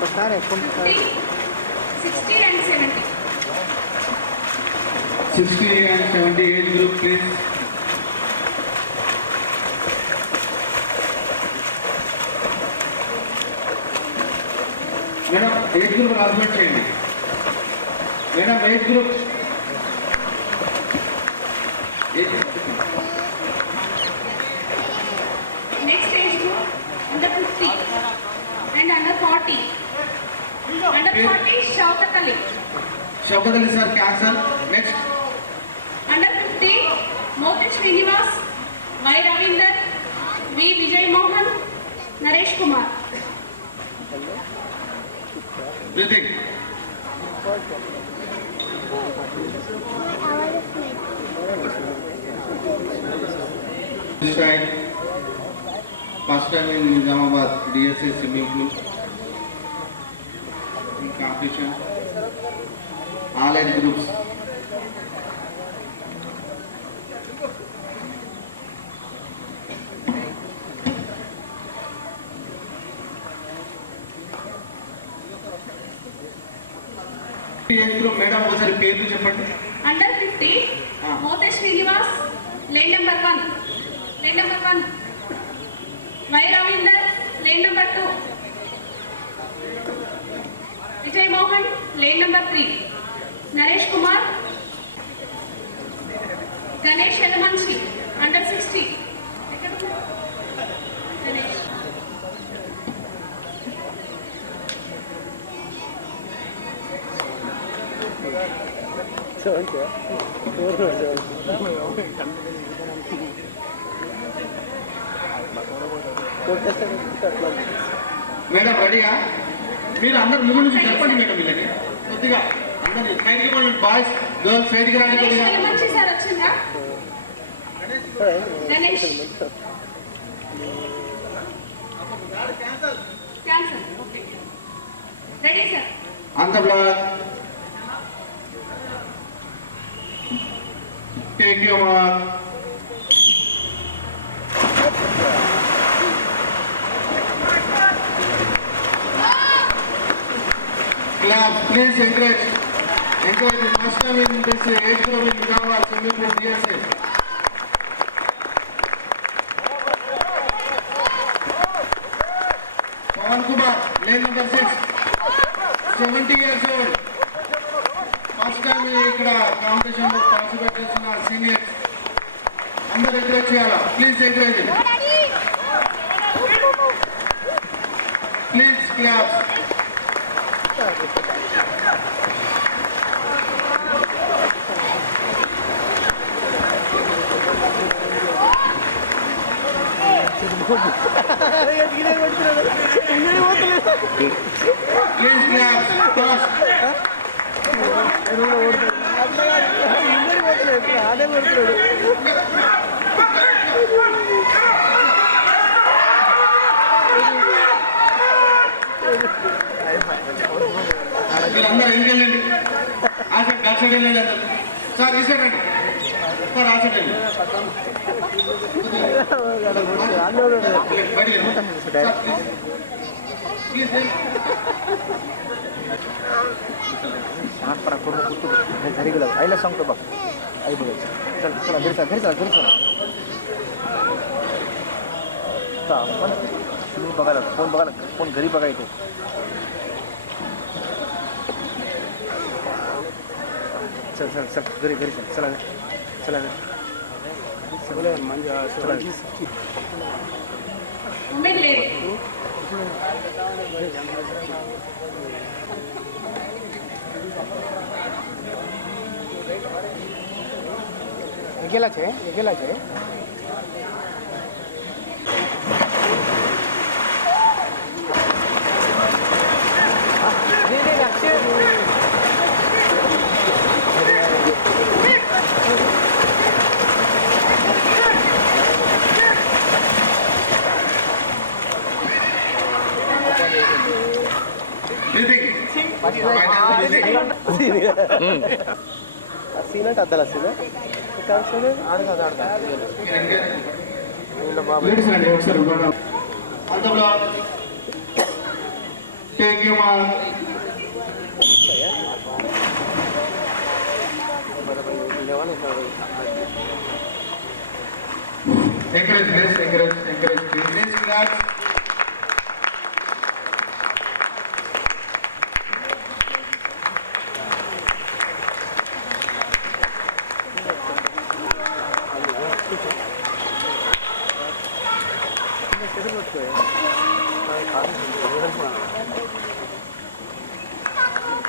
बता रहे फोन 50, 60 and 70. 60 and 70 age group please madam age group allotment చేయండి madam age group Next age group, under 50 and under 40. Under 40, Shaukat Ali. Shaukat Ali sir cancel next Under 50, Moti Srinivas, Y. Ravinder, V. Vijay Mohan, Naresh Kumar. Breathing This time, first time in Nizamabad, DSA swimming pool in competition, all age groups. age group, madam, ఒకసారి పేర్లు చెప్పండి. Under 50, Moti Srinivas, lane number 1. Lane number 1. Y. Ravinder, lane number 2. Vijay Mohan, lane number 3. Naresh Kumar, Ganesh Yadamanshi, under 60. Ganesh. Madam రెడీగా మీరు అందరు ముందు నుంచి చెప్పండి madam వీళ్ళని కొద్దిగా అందరి సైడ్కి బాయ్స్ గర్ల్స్ సైడ్కి రండి కొద్దిగా మంచి సార్ వచ్చిందా Ganesh cancel okay ready sir అంత block take your mark clap please encourage the master in this age group in Gava swimming pool DSA Pawan Kumar lane number 6 70 years old first time ఇక్కడ competition లో participate చేస్తున్న seniors అందరూ encourage చేయాలా please encourage please clap Please clap. Fast. వీళ్ళందరూ ఎందుకెళ్ళండి ఆసక్తి వెళ్ళండి sir తీసారండి sir ఆసక్తి आईला सांगतो बघ आई बघायचं चल चला घरी चला घरी चला घरी चला पण तुम्ही बघायला फोन घरी बघायचो चल चल चल घरी घरी चल चला चला सगळं म्हणजे गेला છે సీనట్ అద్దల సీన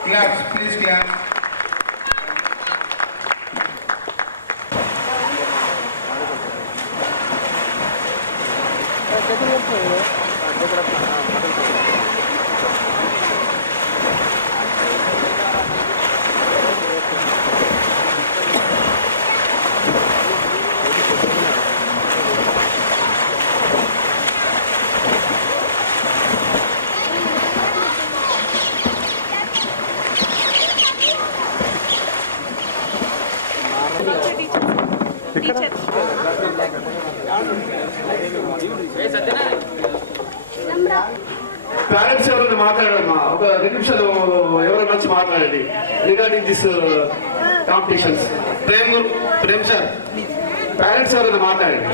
Claps, please clap. పేరెంట్స్ ఎవరైనా మాట్లాడమ్మా ఒక 2 నిమిషాలు ఎవరైనా వచ్చి మాట్లాడండి regarding this competitions Prem sir parents ఎవరైనా మాట్లాడండి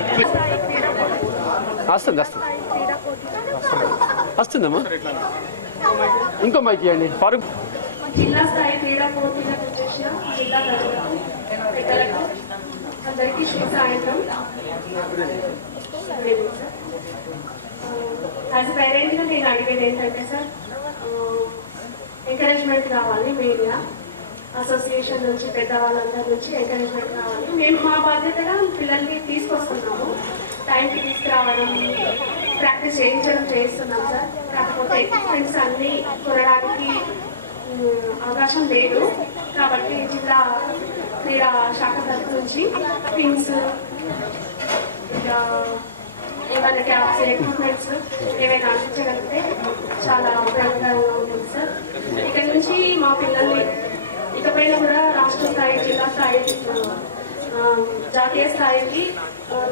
వస్తుందమ్మా ఇంకో మైక్ ఇవ్వండి ఫారూక్ జిల్లా స్థాయి క్రీడా పోటీలకు వచ్చేసిన జిల్లా ప్రజలకు పెద్దలకు అందరికీ శ్రీ సాయంత్రం యాజ్ పేరెంట్గా నేను అడిగేది ఏంటంటే సార్ ఎంకరేజ్మెంట్ కావాలి మెయిన్గా అసోసియేషన్ నుంచి పెద్దవాళ్ళందరి నుంచి ఎంకరేజ్మెంట్ కావాలి. మేము మా బాధ్యతగా పిల్లల్ని తీసుకొస్తున్నాము, టైంకి తీసుకురావడం, ప్రాక్టీస్ చేయిస్తున్నాం సార్. కాకపోతే ఎక్విప్మెంట్స్ అన్నీ కొనడానికి అవకాశం లేదు కాబట్టి జిల్లా క్రీడా శాఖ తరఫు నుంచి టీమ్స్, ఇంకా ఏమైనా క్యాప్స్, ఎక్విప్మెంట్స్ ఏమైనా అందించగలిగితే చాలా ఉపయోగకరంగా ఉంటుంది సార్. ఇక్కడ నుంచి మా పిల్లల్ని ఇకపైన కూడా రాష్ట్ర స్థాయి, జిల్లా స్థాయి, జాతీయ స్థాయికి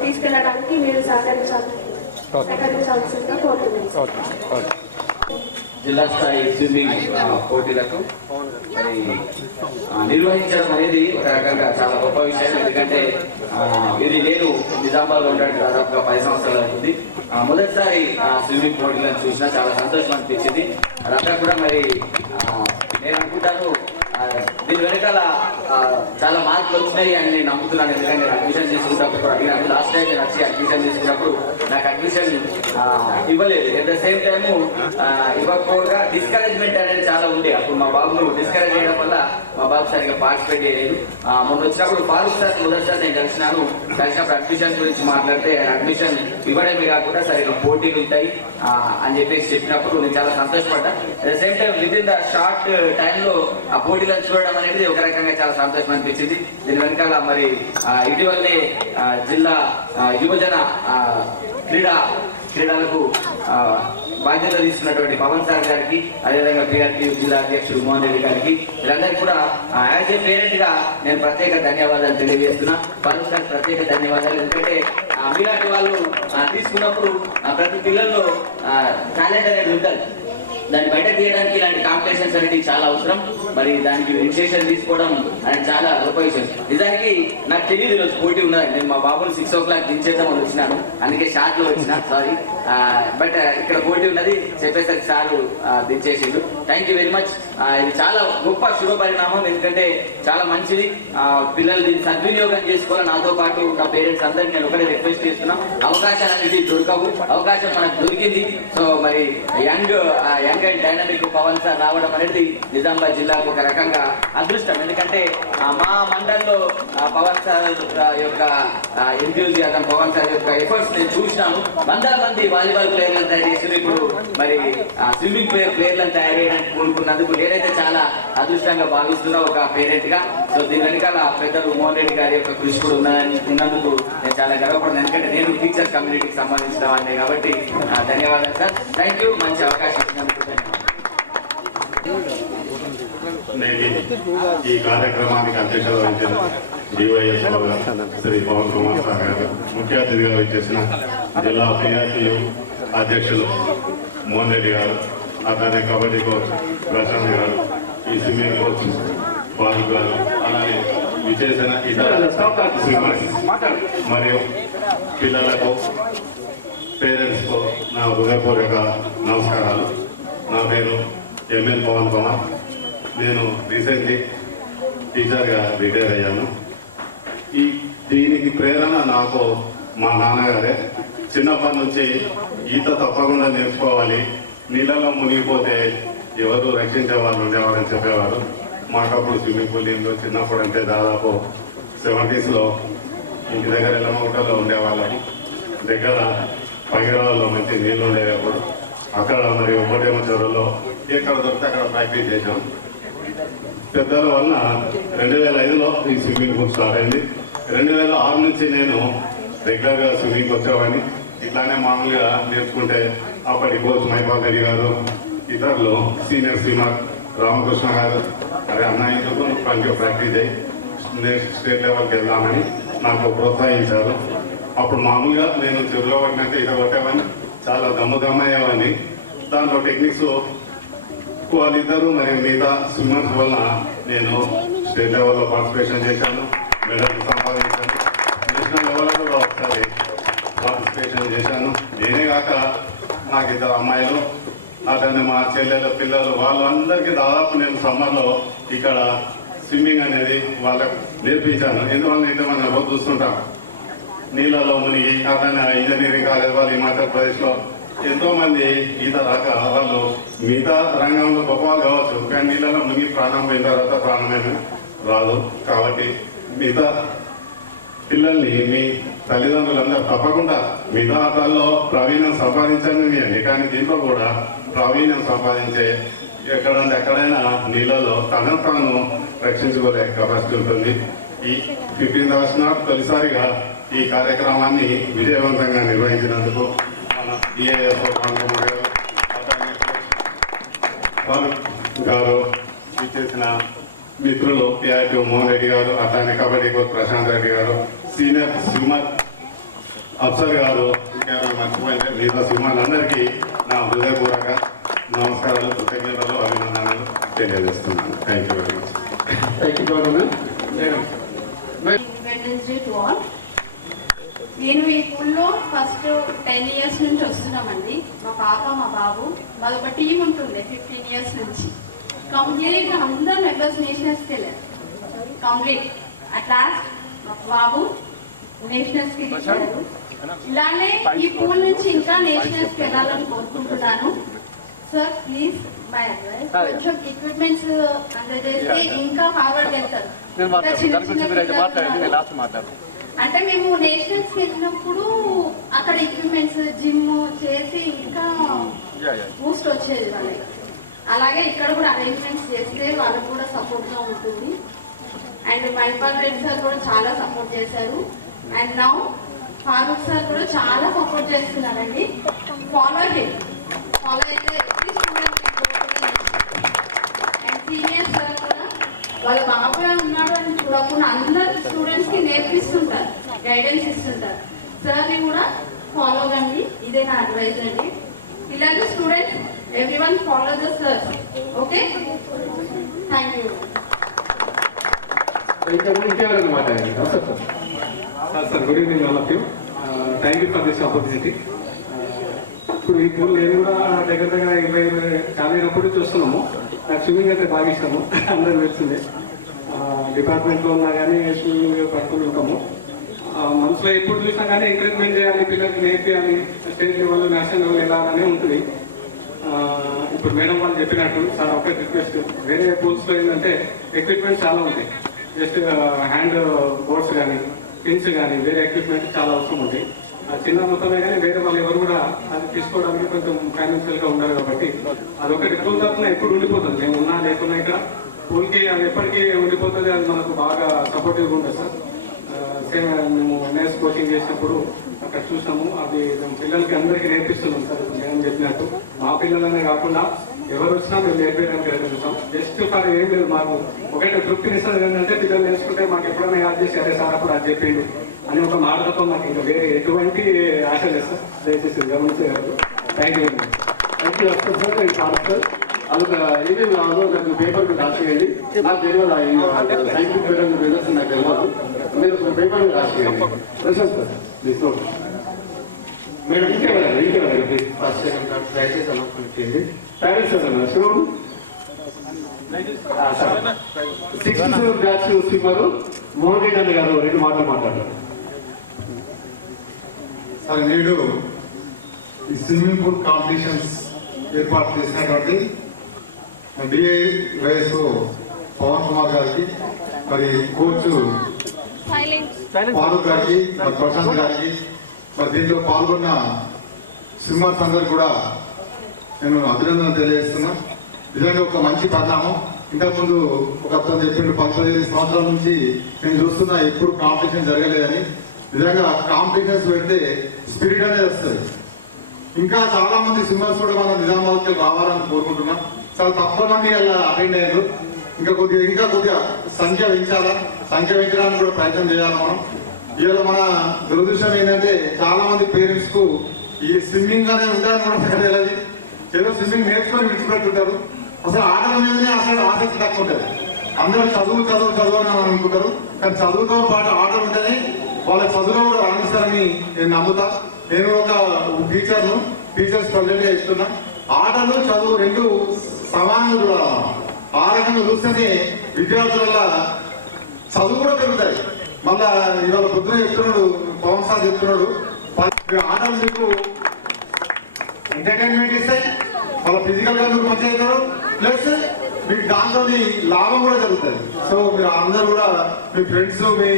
తీసుకెళ్ళడానికి మీరు సహకరించాల్సిందిగా కోరుతున్నాను సార్. జిల్లా స్థాయి స్విమ్మింగ్ పోటీలకు మరి నిర్వహించడం అనేది ఒక రకంగా చాలా గొప్ప విషయం. ఎందుకంటే ఇది నేను నిజామాబాద్లో ఉండడానికి దాదాపుగా 10 సంవత్సరాలు అవుతుంది. మొదటిసారి స్విమ్మింగ్ పోటీలను చూసినా చాలా సంతోషం అనిపించింది. అదంతా కూడా మరి నేను అనుకుంటాను దీని వెనకాల చాలా మార్పులు వచ్చినాయి అని నేను నమ్ముతున్నాను. ఎందుకంటే నేను అడ్మిషన్ తీసుకున్నప్పుడు అడిగినప్పుడు లాస్ట్ టైం నేను వచ్చి అడ్మిషన్ తీసుకున్నప్పుడు నాకు అడ్మిషన్ ఇవ్వలేదు. ఎట్ ద సేమ్ టైము ఇవ్వకపోగా డిస్కరేజ్మెంట్ అనేది చాలా ఉంది. అప్పుడు మా బాబును డిస్కరేజ్ చేయడం వల్ల మా బాబు సరిగ్గా పార్టిసిపేట్ చేయలేదు. మొన్న వచ్చినప్పుడు ఫారూక్ సార్ మొదటిసారి నేను కలిసినప్పుడు అడ్మిషన్ గురించి మాట్లాడితే అడ్మిషన్ ఇవ్వడమే కాకుండా సరిగ్గా పోటీలు ఉంటాయి అని చెప్పేసి చెప్పినప్పుడు నేను చాలా సంతోషపడ్డా. At the same time with in the short టైంలో ఆ పోటీలను చూడడం అనేది ఒక రకంగా చాలా సంతోషం అనిపించింది. దీని వెనకాల మరి ఇటీవలనే జిల్లా యువజన క్రీడలకు బాధ్యత తీసుకున్నటువంటి పవన్ సార్ గారికి, అదేవిధంగా PRTU జిల్లా అధ్యక్షుడు మోహన్ రెడ్డి గారికి, వీళ్ళందరికీ కూడా యాజ్ ఏ పేరెంట్ గా నేను ప్రత్యేక ధన్యవాదాలు తెలియజేస్తున్నా. పవన్ సార్ ప్రత్యేక ధన్యవాదాలు. ఎందుకంటే మీలాంటి వాళ్ళు తీసుకున్నప్పుడు ప్రతి పిల్లల్లో టాలెంట్ అనేది ఉంటుంది. దాన్ని బయట తీయడానికి ఇలాంటి కాంపిటీషన్స్ అనేది చాలా అవసరం. మరి దానికి ఇనిషియేషన్ తీసుకోవడం అనేది చాలా గొప్ప విషయం. నిజానికి నాకు తెలియదు ఈరోజు పోటీ ఉన్నది. నేను మా బాబుని 6 o'clock దించేద్దామని వచ్చినాను, అందుకే షార్ట్ లో వచ్చిన, సారీ. బట్ ఇక్కడ పోటీ ఉన్నది చెప్పేసరికి సార్లు దించేసిండు. Thank you very much. ఇది చాలా గొప్ప శుభ పరిణామం. ఎందుకంటే చాలా మంచిది. పిల్లలు దీన్ని సద్వినియోగం చేసుకోవాలి. నాతో పాటు నా పేరెంట్స్ అందరికీ నేను ఒకటే రిక్వెస్ట్ చేస్తున్నా, అవకాశాలు అనేది దొరకవు, అవకాశం మనకు దొరికింది. సో మరి young and dynamic Pavan sir రావడం అనేది నిజామాబాద్ జిల్లాకు ఒక రకంగా అదృష్టం. ఎందుకంటే మా మండల్లో పవన్ సార్ యొక్క ఎంథ్యూజియాజం, పవన్ సార్ యొక్క ఎఫర్ట్స్ నేను చూసినాను. వందల మంది వాలీబాల్ ప్లేయర్లను తయారు చేసి ఇప్పుడు మరి స్విమ్మింగ్ ప్లేయర్లను తయారు చేయడానికి కోరుకున్నందుకు నేనైతే చాలా అదృష్టంగా భావిస్తున్నా ఒక పేరెంట్ గా. సో దీని వెనకాల పెద్దలు మోహన్ రెడ్డి గారి యొక్క కృషి కూడా ఉన్నందుకు నేను చాలా గర్వపడుతున్నాను. ఎందుకంటే నేను టీచర్ కమ్యూనిటీకి సంబంధించిన వాడినే కాబట్టి ధన్యవాదాలు సార్. Thank you. మంచి అవకాశం ఇచ్చినందుకు ఈ కార్యక్రమానికి అధ్యక్షత వహించిన డివైఎస్ఓ శ్రీ పవన్ కుమార్ సార్ గారు, ముఖ్య అతిథిగా వచ్చేసిన జిల్లా PRTU అధ్యక్షులు మోహన్ రెడ్డి గారు, అతని కబడ్డీ కోచ్ ప్రశాంత్ గారు, ఈ స్విమ్మింగ్ కోచ్ ఫారూక్ గారు, అలాగే విచేసిన ఇతర స్విమ్మర్స్ మరియు పిల్లలకు, పేరెంట్స్కు నా హృదయపూర్వక నమస్కారాలు. నా పేరు ML పవన్ కుమార్. నేను రీసెంట్లీ టీచర్గా రిటైర్ అయ్యాను. దీనికి ప్రేరణ నాకు మా నాన్నగారే. చిన్నప్పటి నుంచి ఈత తప్పకుండా నేర్చుకోవాలి, నీళ్ళలో మునిగిపోతే ఎవరు రక్షించే వాళ్ళు ఉండేవారని చెప్పేవారు. మాకప్పుడు స్విమ్మింగ్ పూల్ నీళ్ళు చిన్నప్పుడు అంటే దాదాపు 70s ఇంటి దగ్గర ఎల్లమ్మగుట్టలో ఉండేవాళ్ళం. దగ్గర పగిరాల్లో మంచి నీళ్లు ఉండేవి. అప్పుడు అక్కడ మరి ఒకటేమో చెరువులో ఎక్కడ దొరికితే అక్కడ ప్రాక్టీస్ చేశాం. పెద్దల వల్ల 2005లో ఈ స్విమ్మింగ్ పూల్ స్టార్ట్ అయింది. 2006 నుంచి నేను రెగ్యులర్గా స్విమ్మింగ్ వచ్చేవాడిని. ఇట్లానే మామూలుగా నేర్చుకుంటే అప్పటి కోచ్ మైపాకరి గారు, ఇతరులు సీనియర్ స్విమ్మర్ రామకృష్ణ గారు, అరే అన్నయ్య ప్రాక్టీస్ అయ్యి నెక్స్ట్ స్టేట్ లెవెల్కి వెళ్దామని నాకు ప్రోత్సహించారు. అప్పుడు మామూలుగా నేను చెరువులో పట్టినట్టు ఇక కొట్టేవాడిని, చాలా దమ్మయ్యేవాడిని. దాంట్లో టెక్నిక్స్ వాళ్ళిద్దరు మరియు మిగతా స్విమ్మర్స్ వల్ల నేను స్టేట్ లెవెల్లో పార్టిసిపేషన్ చేశాను, మెడల్ సంపాదించాను. నేషనల్ లెవెల్లో కూడా ఒకసారి పార్టిసిపేషన్ చేశాను. నేనే కాక నాకు ఇద్దరు అమ్మాయిలు, అతన్ని మా చెల్లెల పిల్లలు, వాళ్ళందరికీ దాదాపు నేను సమ్మర్లో ఇక్కడ స్విమ్మింగ్ అనేది వాళ్ళకు నేర్పించాను. ఎందువల్ల ఇంతమంది రోజు చూస్తుంటాం నీళ్ళలో మునిగి. అతను ఇంజనీరింగ్ కాలేజ్ వాళ్ళు హిమాచల్ ప్రదేశ్లో ఎంతో మంది ఈత రాక వాళ్ళు మిగతా రంగంలో గొప్పవాళ్ళు కావచ్చు, కానీ నీళ్ళలో మునిగి ప్రాణం పోయిన తర్వాత ప్రాణమైన రాదు. కాబట్టి మిగతా పిల్లల్ని మీ తల్లిదండ్రులందరూ తప్పకుండా మిగతా ఆటల్లో ప్రావీణ్యం సంపాదించండి, కానీ దీంట్లో కూడా ప్రావీణ్యం సంపాదించే ఎక్కడైనా నీళ్ళలో తనను తాను రక్షించుకోలే కెపాసిటీ ఉంటుంది. ఈ 15th August నాడు తొలిసారిగా ఈ కార్యక్రమాన్ని విజయవంతంగా నిర్వహించినందుకు మన డిఐఎస్ఓ రామకుమార్ గారు, ఫారూక్ గారు, ఇచ్చేసిన మిత్రులు పిఆర్టీ మోహన్ రెడ్డి గారు, అట్లానే కబడ్డీ కోచ్ ప్రశాంత్ రెడ్డి గారు, సీనియర్ స్విమ్మర్ అఫ్సర్ గారు, మర్చిపోయిన మిగతా స్విమ్మర్లందరికీ నా హృదయపూర్వక నమస్కారాలు, కృతజ్ఞతలు, అభినందనలు తెలియజేస్తున్నాను. Thank you very much. Independence day to all. నేను ఈ స్కూల్లో ఫస్ట్ 10 years నుంచి వస్తున్నామండి. మా పాప మా బాబు మాది ఒక టీం ఉంటుంది 15 years నుంచి. కంప్లీట్ అందరు మెంబర్స్ నేషనల్స్కి వెళ్ళారు. కంప్లీట్ అట్ లాస్ట్ మా బాబు నేషనల్స్కి వెళ్ళారు. ఇలానే ఈ స్కూల్ నుంచి ఇంకా నేషనల్స్కి వెళ్ళాలని కోరుకుంటున్నాను. సార్ ప్లీజ్ మై అడ్వైస్, కొంచెం ఎక్విప్మెంట్స్ అందజేస్తే ఇంకా ఫార్వర్డ్ వెళ్తారు. అంటే మేము నేషనల్స్ కి వెళ్ళినప్పుడు అక్కడ ఎక్విప్మెంట్స్ జిమ్ చేసి ఇంకా బూస్ట్ వచ్చేది వాళ్ళకి. అలాగే ఇక్కడ కూడా అరేంజ్మెంట్స్ చేస్తే వాళ్ళకు కూడా సపోర్ట్ గా ఉంటుంది. అండ్ మైపాల్ రెడ్డి సార్ కూడా చాలా సపోర్ట్ చేశారు. అండ్ నౌ ఫారూక్ సార్ కూడా చాలా సపోర్ట్ చేస్తున్నారండి. ఫాలో అయితే అండ్ సీనియర్ సార్ కూడా వాళ్ళ బాబుగా ఉన్నాడు అని చూడకుండా అందరు స్టూడెంట్స్ కి నేర్పిస్తుంటారు, గైడెన్స్ ఇస్తుంటారు. సార్ని కూడా ఫాలో కండి, ఇదే నా అడ్వైజ్ అండి. పిల్లలు students everyone follow the sir. Okay, thank you. ఇంకెవరైనా మాట్లాడండి. Sir good evening all of you. Thank you for this opportunity. ఇప్పుడు ఈ పూల్ నేను కూడా దగ్గర 20 కాలేనప్పుడు చూస్తున్నాము. నాకు స్విమ్మింగ్ అయితే బాగా ఇష్టము, అందరూ తెలిసిందే. డిపార్ట్మెంట్లో ఉన్నా కానీ స్విమ్మింగ్ పడుతూ ఉంటాము. మనసులో ఎప్పుడు చూసినా కానీ ఎంకరేజ్మెంట్ చేయాలి, పిల్లలకి నేర్పియాలి, స్టేట్ లెవెల్ నేషనల్ లెవెల్ వెళ్ళాలని ఉంటుంది. ఇప్పుడు మేడం వాళ్ళు చెప్పినట్టు సార్ ఒక రిక్వెస్ట్, వేరే పూల్స్లో ఏంటంటే ఎక్విప్మెంట్ చాలా ఉంటాయి. జస్ట్ హ్యాండ్ బోర్డ్స్ కానీ పిన్స్ కానీ వేరే ఎక్విప్మెంట్ చాలా అవసరం ఉంటాయి. చిన్న మొత్తమే కానీ వేరే వాళ్ళు ఎవరు కూడా అది తీసుకోవడానికి కొంచెం ఫైనాన్షియల్ గా ఉండాలి. కాబట్టి అదొకటి పూల్ తరఫున ఎప్పుడు ఉండిపోతుంది. మేము ఉన్నా లేకున్నా ఇక్కడ పూల్కి అది ఎప్పటికీ ఉండిపోతుంది. అది మనకు బాగా సపోర్టివ్గా ఉంటుంది సార్. సేమ్ మేము ఎన్ఎస్ కోచింగ్ చేసినప్పుడు అక్కడ చూసాము. అది పిల్లలకి అందరికీ నేర్పిస్తున్నాం సార్. నేను చెప్పినట్టు మా పిల్లలనే కాకుండా ఎవరు వచ్చినా మేము నేర్పేయడానికి ప్రయత్నిస్తాం. జస్ట్ ఫర్ ఏం లేదు, మాకు ఒకటే తృప్తినిస్తుంది. ఏంటంటే పిల్లలు నేర్చుకుంటే మాకు ఎప్పుడైనా యాడ్ చేసి అరే సార్ అప్పుడు అది చెప్పిండు అని ఒక మాట తప్ప మాకు ఇంకా వేరే ఎటువంటి ఆశ లేదు సార్. దయచేసి గమనించేవారు. Thank you very much. Thank you వస్తుంది సార్. ఈ సార్ అదొక ఏమేమి కావాలో నాకు పేపర్ మీద రాసేయండి. నాకు తెలియదు సైంటిఫిక్ రిజల్ట్స్ నాకు తెలియదు. మీరు పేపర్ మీద రాసేయండి. Prashant sir please note. Madam ఇంకెవరైనా ప్లీజ్ ఫస్ట్ సెకండ్ థర్డ్ దయచేసి అనౌన్స్మెంట్ చేయండి. ప్యారెంట్స్ సార్ శివుడు 6th batch sweeper Mohan Reddy అన్న గారు 2 మాటలు మాట్లాడారు. సార్ నేడు ఈ స్విమ్మింగ్ పూల్ కాంపిటీషన్స్ ఏర్పాటు చేసినటువంటి డిఐవైఎస్ పవన్ కుమార్ గారికి, మరి కోచ్ ఫారూక్ గారికి, మరి ప్రశాంత్ గారికి, మరి దీంట్లో పాల్గొన్న స్విమ్మర్స్ అందరు కూడా నేను అభినందన తెలియజేస్తున్నా. నిజంగా ఒక మంచి పరిణామం. ఇంతకుముందు ఒక అతను చెప్పిండు 15 సంవత్సరాల నుంచి నేను చూస్తున్నా ఎప్పుడు కాంపిటీషన్ జరగలేదని. నిజంగా కాంపిటీషన్స్ పెడితే స్పిరిట్ అనేది వస్తుంది. ఇంకా చాలా మంది స్విమ్మర్స్ కూడా మన నిజామాబాద్కి రావాలని కోరుకుంటున్నాం. చాలా తక్కువ మంది అలా అటెండ్ అయ్యారు. ఇంకా కొద్దిగా సంఖ్య పెంచాలా, సంఖ్య పెంచడానికి కూడా ప్రయత్నం చేయాలి మనం. ఇవాళ మన దురదృష్టం ఏంటంటే చాలా మంది పేరెంట్స్ కు ఈ స్విమ్మింగ్ అనేది ఉండాలని కూడా తెలియదు. ఏదో స్విమ్మింగ్ నేర్చుకొని విడిచిపెట్టుంటారు. అసలు ఆటల మీదనే అసలు ఆసక్తి తక్కువ ఉంటుంది. అందరూ చదువు అని అనుకుంటారు. కానీ చదువుతో పాటు ఆటలు ఉంటేనే వాళ్ళ చదువులో కూడా రాణిస్తారని నేను నమ్ముతా. నేను ఒక టీచర్స్ ప్రజెంట్ గా ఇస్తున్నా. ఆటలు చదువు 2 సమానంగా చూడాలి. ఆ రకంగా చూస్తేనే విద్యార్థుల చదువు కూడా పెరుగుతాయి. మళ్ళా ఇవాళ పొద్దున చెప్తున్నాడు, పవన్ సార్ చెప్తున్నాడు, ఆటలు మీకు ఎంటర్టైన్మెంట్ ఇస్తాయి, వాళ్ళ ఫిజికల్ గా మీరు మంచిగా అవుతారు, ప్లస్ మీకు దాంతో లాభం కూడా జరుగుతుంది. సో మీరు అందరూ కూడా మీ ఫ్రెండ్స్ మీ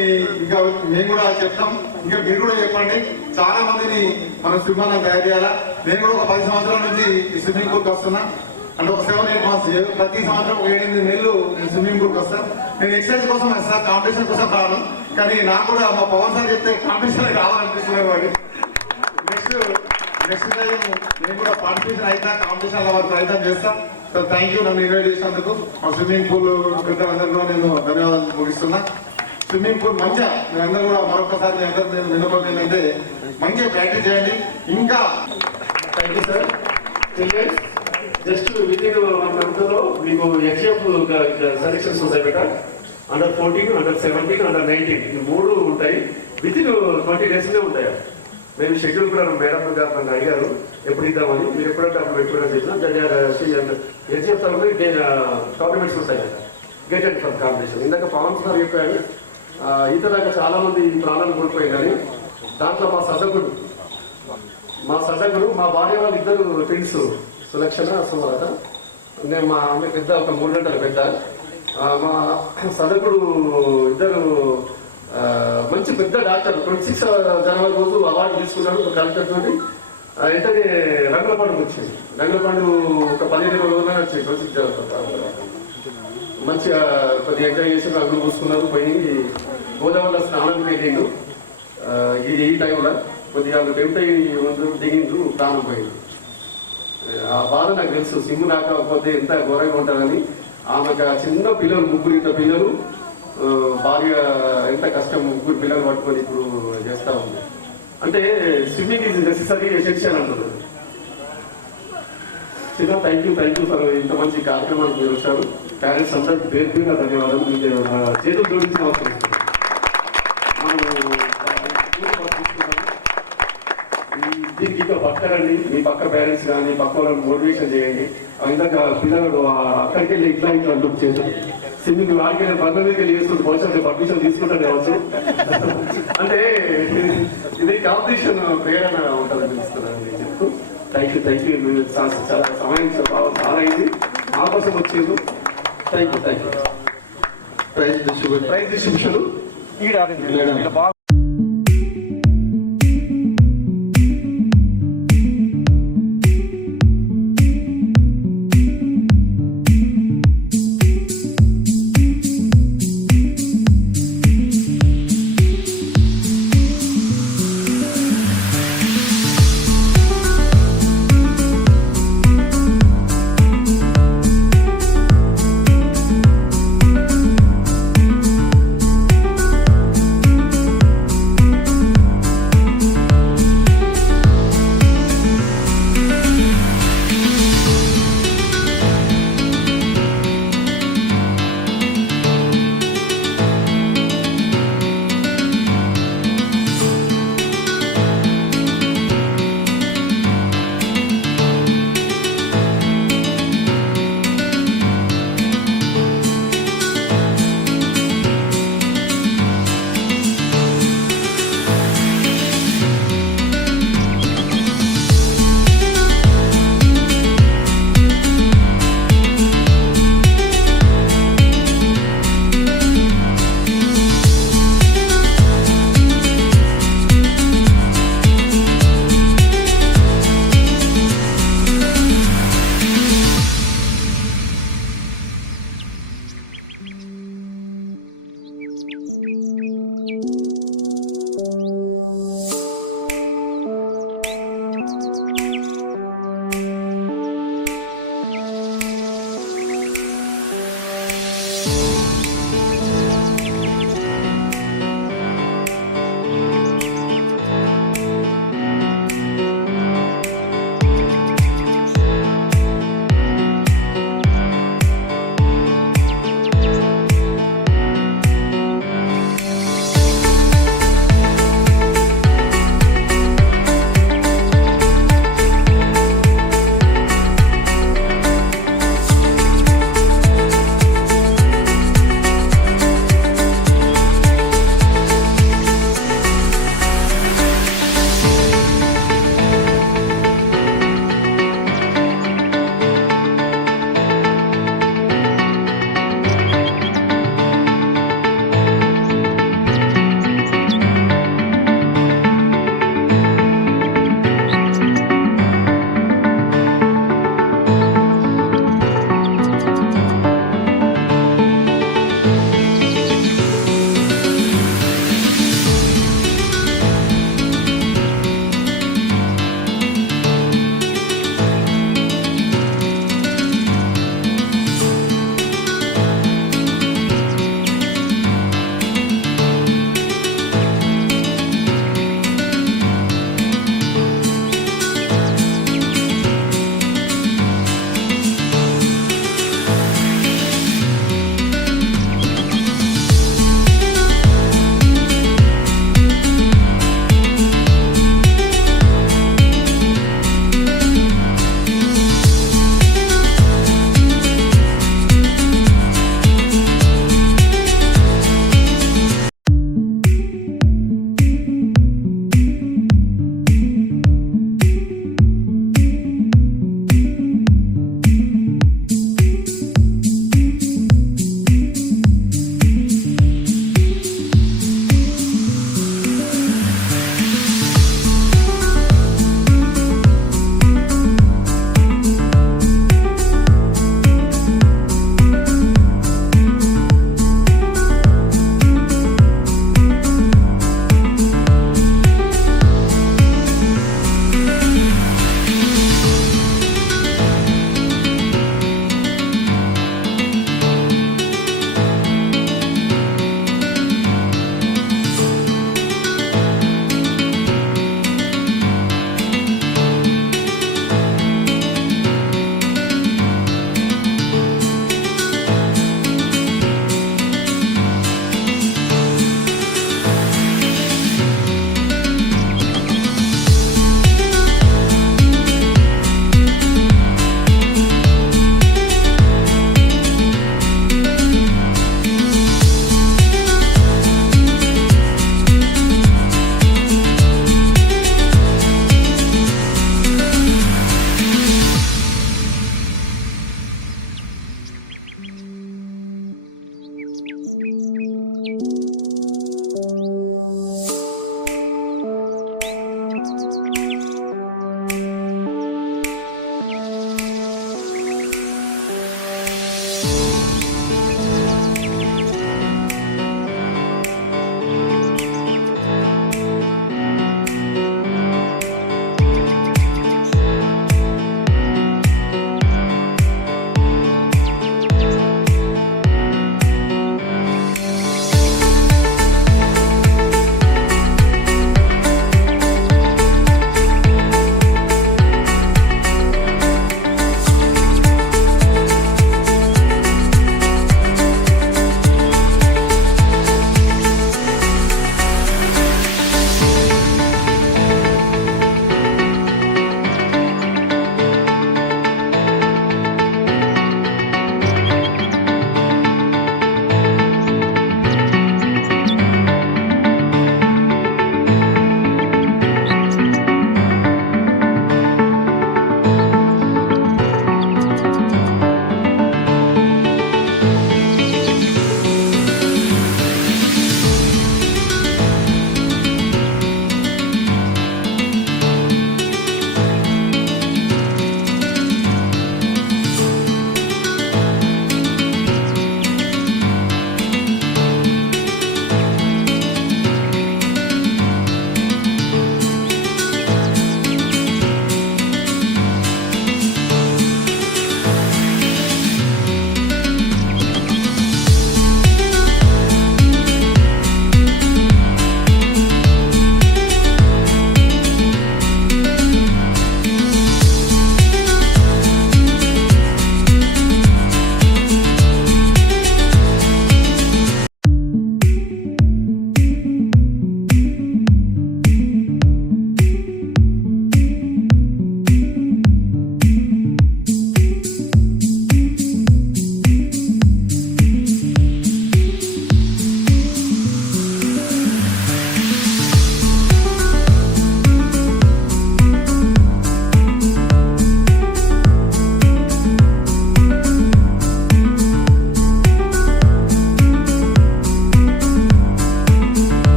ఇంకా మేము కూడా చెప్తాం, ఇంకా మీరు కూడా చెప్పండి. చాలా మందిని మనం స్విమ్మర్లను తయారు చేయాలా. నేను కూడా ఒక 10 సంవత్సరాల నుంచి ఈ స్విమ్మింగ్ పూల్కి వస్తున్నా, అంటే ఒక 7-8 మంత్స్ ప్రతి సంవత్సరం 7-8 నెలలు నేను స్విమ్మింగ్ పూల్కి వస్తాను. నేను ఎక్సర్సైజ్ కోసం వస్తాను, కాంపిటీషన్ కోసం రాను. కానీ నాకు కూడా మా పవన్ సార్ చెప్తే కాంపిటీషన్ కావాలనిపిస్తున్నారు వాడి. నెక్స్ట్ టైం నేను కూడా పార్టిసిపేషన్ అయితే కాంపిటీషన్ లో ప్రయత్నం చేస్తాను. సో థ్యాంక్ యూ నన్ను ఇన్వైట్ చేసినందుకు. మా స్విమ్మింగ్ పూల్ పెద్దలందరూ కూడా నేను ధన్యవాదాలు ముగిస్తున్నా. స్విమ్మింగ్ పూల్ మంచిగా మీరందరూ కూడా మరొకసారి మీ అందరూ నేను విన్నపం ఏంటంటే మంచిగా ప్రాక్టీస్ చేయండి. ఇంకా thank you sir. Just with in 1 month లో మీకు హెచ్ఎఫ్ సెలక్షన్స్ ఉంటాయి బెట. Under 14, Under 17, Under 19 ఈ 3 ఉంటాయి. విత్ ఇన్ 20 days ఉంటాయి. మేము షెడ్యూల్ కూడా మేడం గారు నన్ను అడిగారు ఎప్పుడు ఇద్దామని. మీరు ఎప్పుడంటే అప్పుడు ఎప్పుడైనా చేసినా హెచ్ఎఫ్ తరఫున టోర్నమెంట్స్ ఉంటాయి కదా, గేటెడ్ ఫర్ కాంపిటీషన్. ఇందాక పవన్ సార్ చెప్పారు ఈత దాకా చాలా మంది ప్రాణాలు కోల్పోయాయి. కానీ దాంట్లో మా సదకుడు మా భార్య వాళ్ళు ఇద్దరు ట్విన్స్ సులక్షణ సుమలత. నేను మా ఆమె పెద్ద ఒక 3 గంటల పెద్ద. మా సదకుడు ఇద్దరు మంచి పెద్ద డాక్టర్. 26 జనవరి రోజు అవార్డు తీసుకున్నాడు కలెక్టర్ తోటి. వెంటనే రంగుల పండుగ వచ్చింది. రంగుల పండుగ ఒక 15 రోజుల్లో వచ్చింది. 26 జనవరి మంచిగా కొద్దిగా ఎంజాయ్ చేసి రంగులు పూసుకున్నారు. పోయి గోదావరిలో స్నానం పెట్టిండు. ఈ టైంలో కొద్దిగా డెంట్ దిగిండు, ప్రాణం పోయింది. ఆ బాధ నాకు తెలుసు. సిమ్ము రాకపోతే ఎంత ఘోరంగా ఉంటారని. ఆమెకు చిన్న పిల్లలు, 3 పిల్లలు, భార్య ఎంత కష్టం 3 పిల్లలు పట్టుకొని ఇప్పుడు చేస్తా ఉంది. అంటే స్విమ్మింగ్ ఇది నెసెసరీ ఎసెన్షియల్ అంటున్నారు. చిన్న థ్యాంక్ యూ ఫర్ ఇంత మంచి కార్యక్రమానికి మీరు వచ్చారు. పేరెంట్స్ అందరికీ పేరు పేరుగా ధన్యవాదాలు. మీకు చేతులు జోడించిన అవసరం. దీనికి ఇంకా పక్కనండి, మీ పక్క పేరెంట్స్ కానీ పక్క వాళ్ళని మోటివేషన్ చేయండి. ఇందాక పిల్లలు అక్కడికి వెళ్ళి ఇట్లా అంటూ చేస్తారు. స్విమ్మింగ్ వాడికి బంధం మీదకి వెళ్ళి చేస్తుంటే బహుశా పర్మిషన్ తీసుకుంటాను కావచ్చు. అంటే ఇది కాంపిటీషన్ ప్రేరణ ఉంటుందని ఇస్తున్నాను చెప్తూ థ్యాంక్ యూ. చాలా సమయం చాలా అయింది. మా కోసం వచ్చేది. Thank you. ప్రైజ్ డిస్ట్రిబ్యూషన్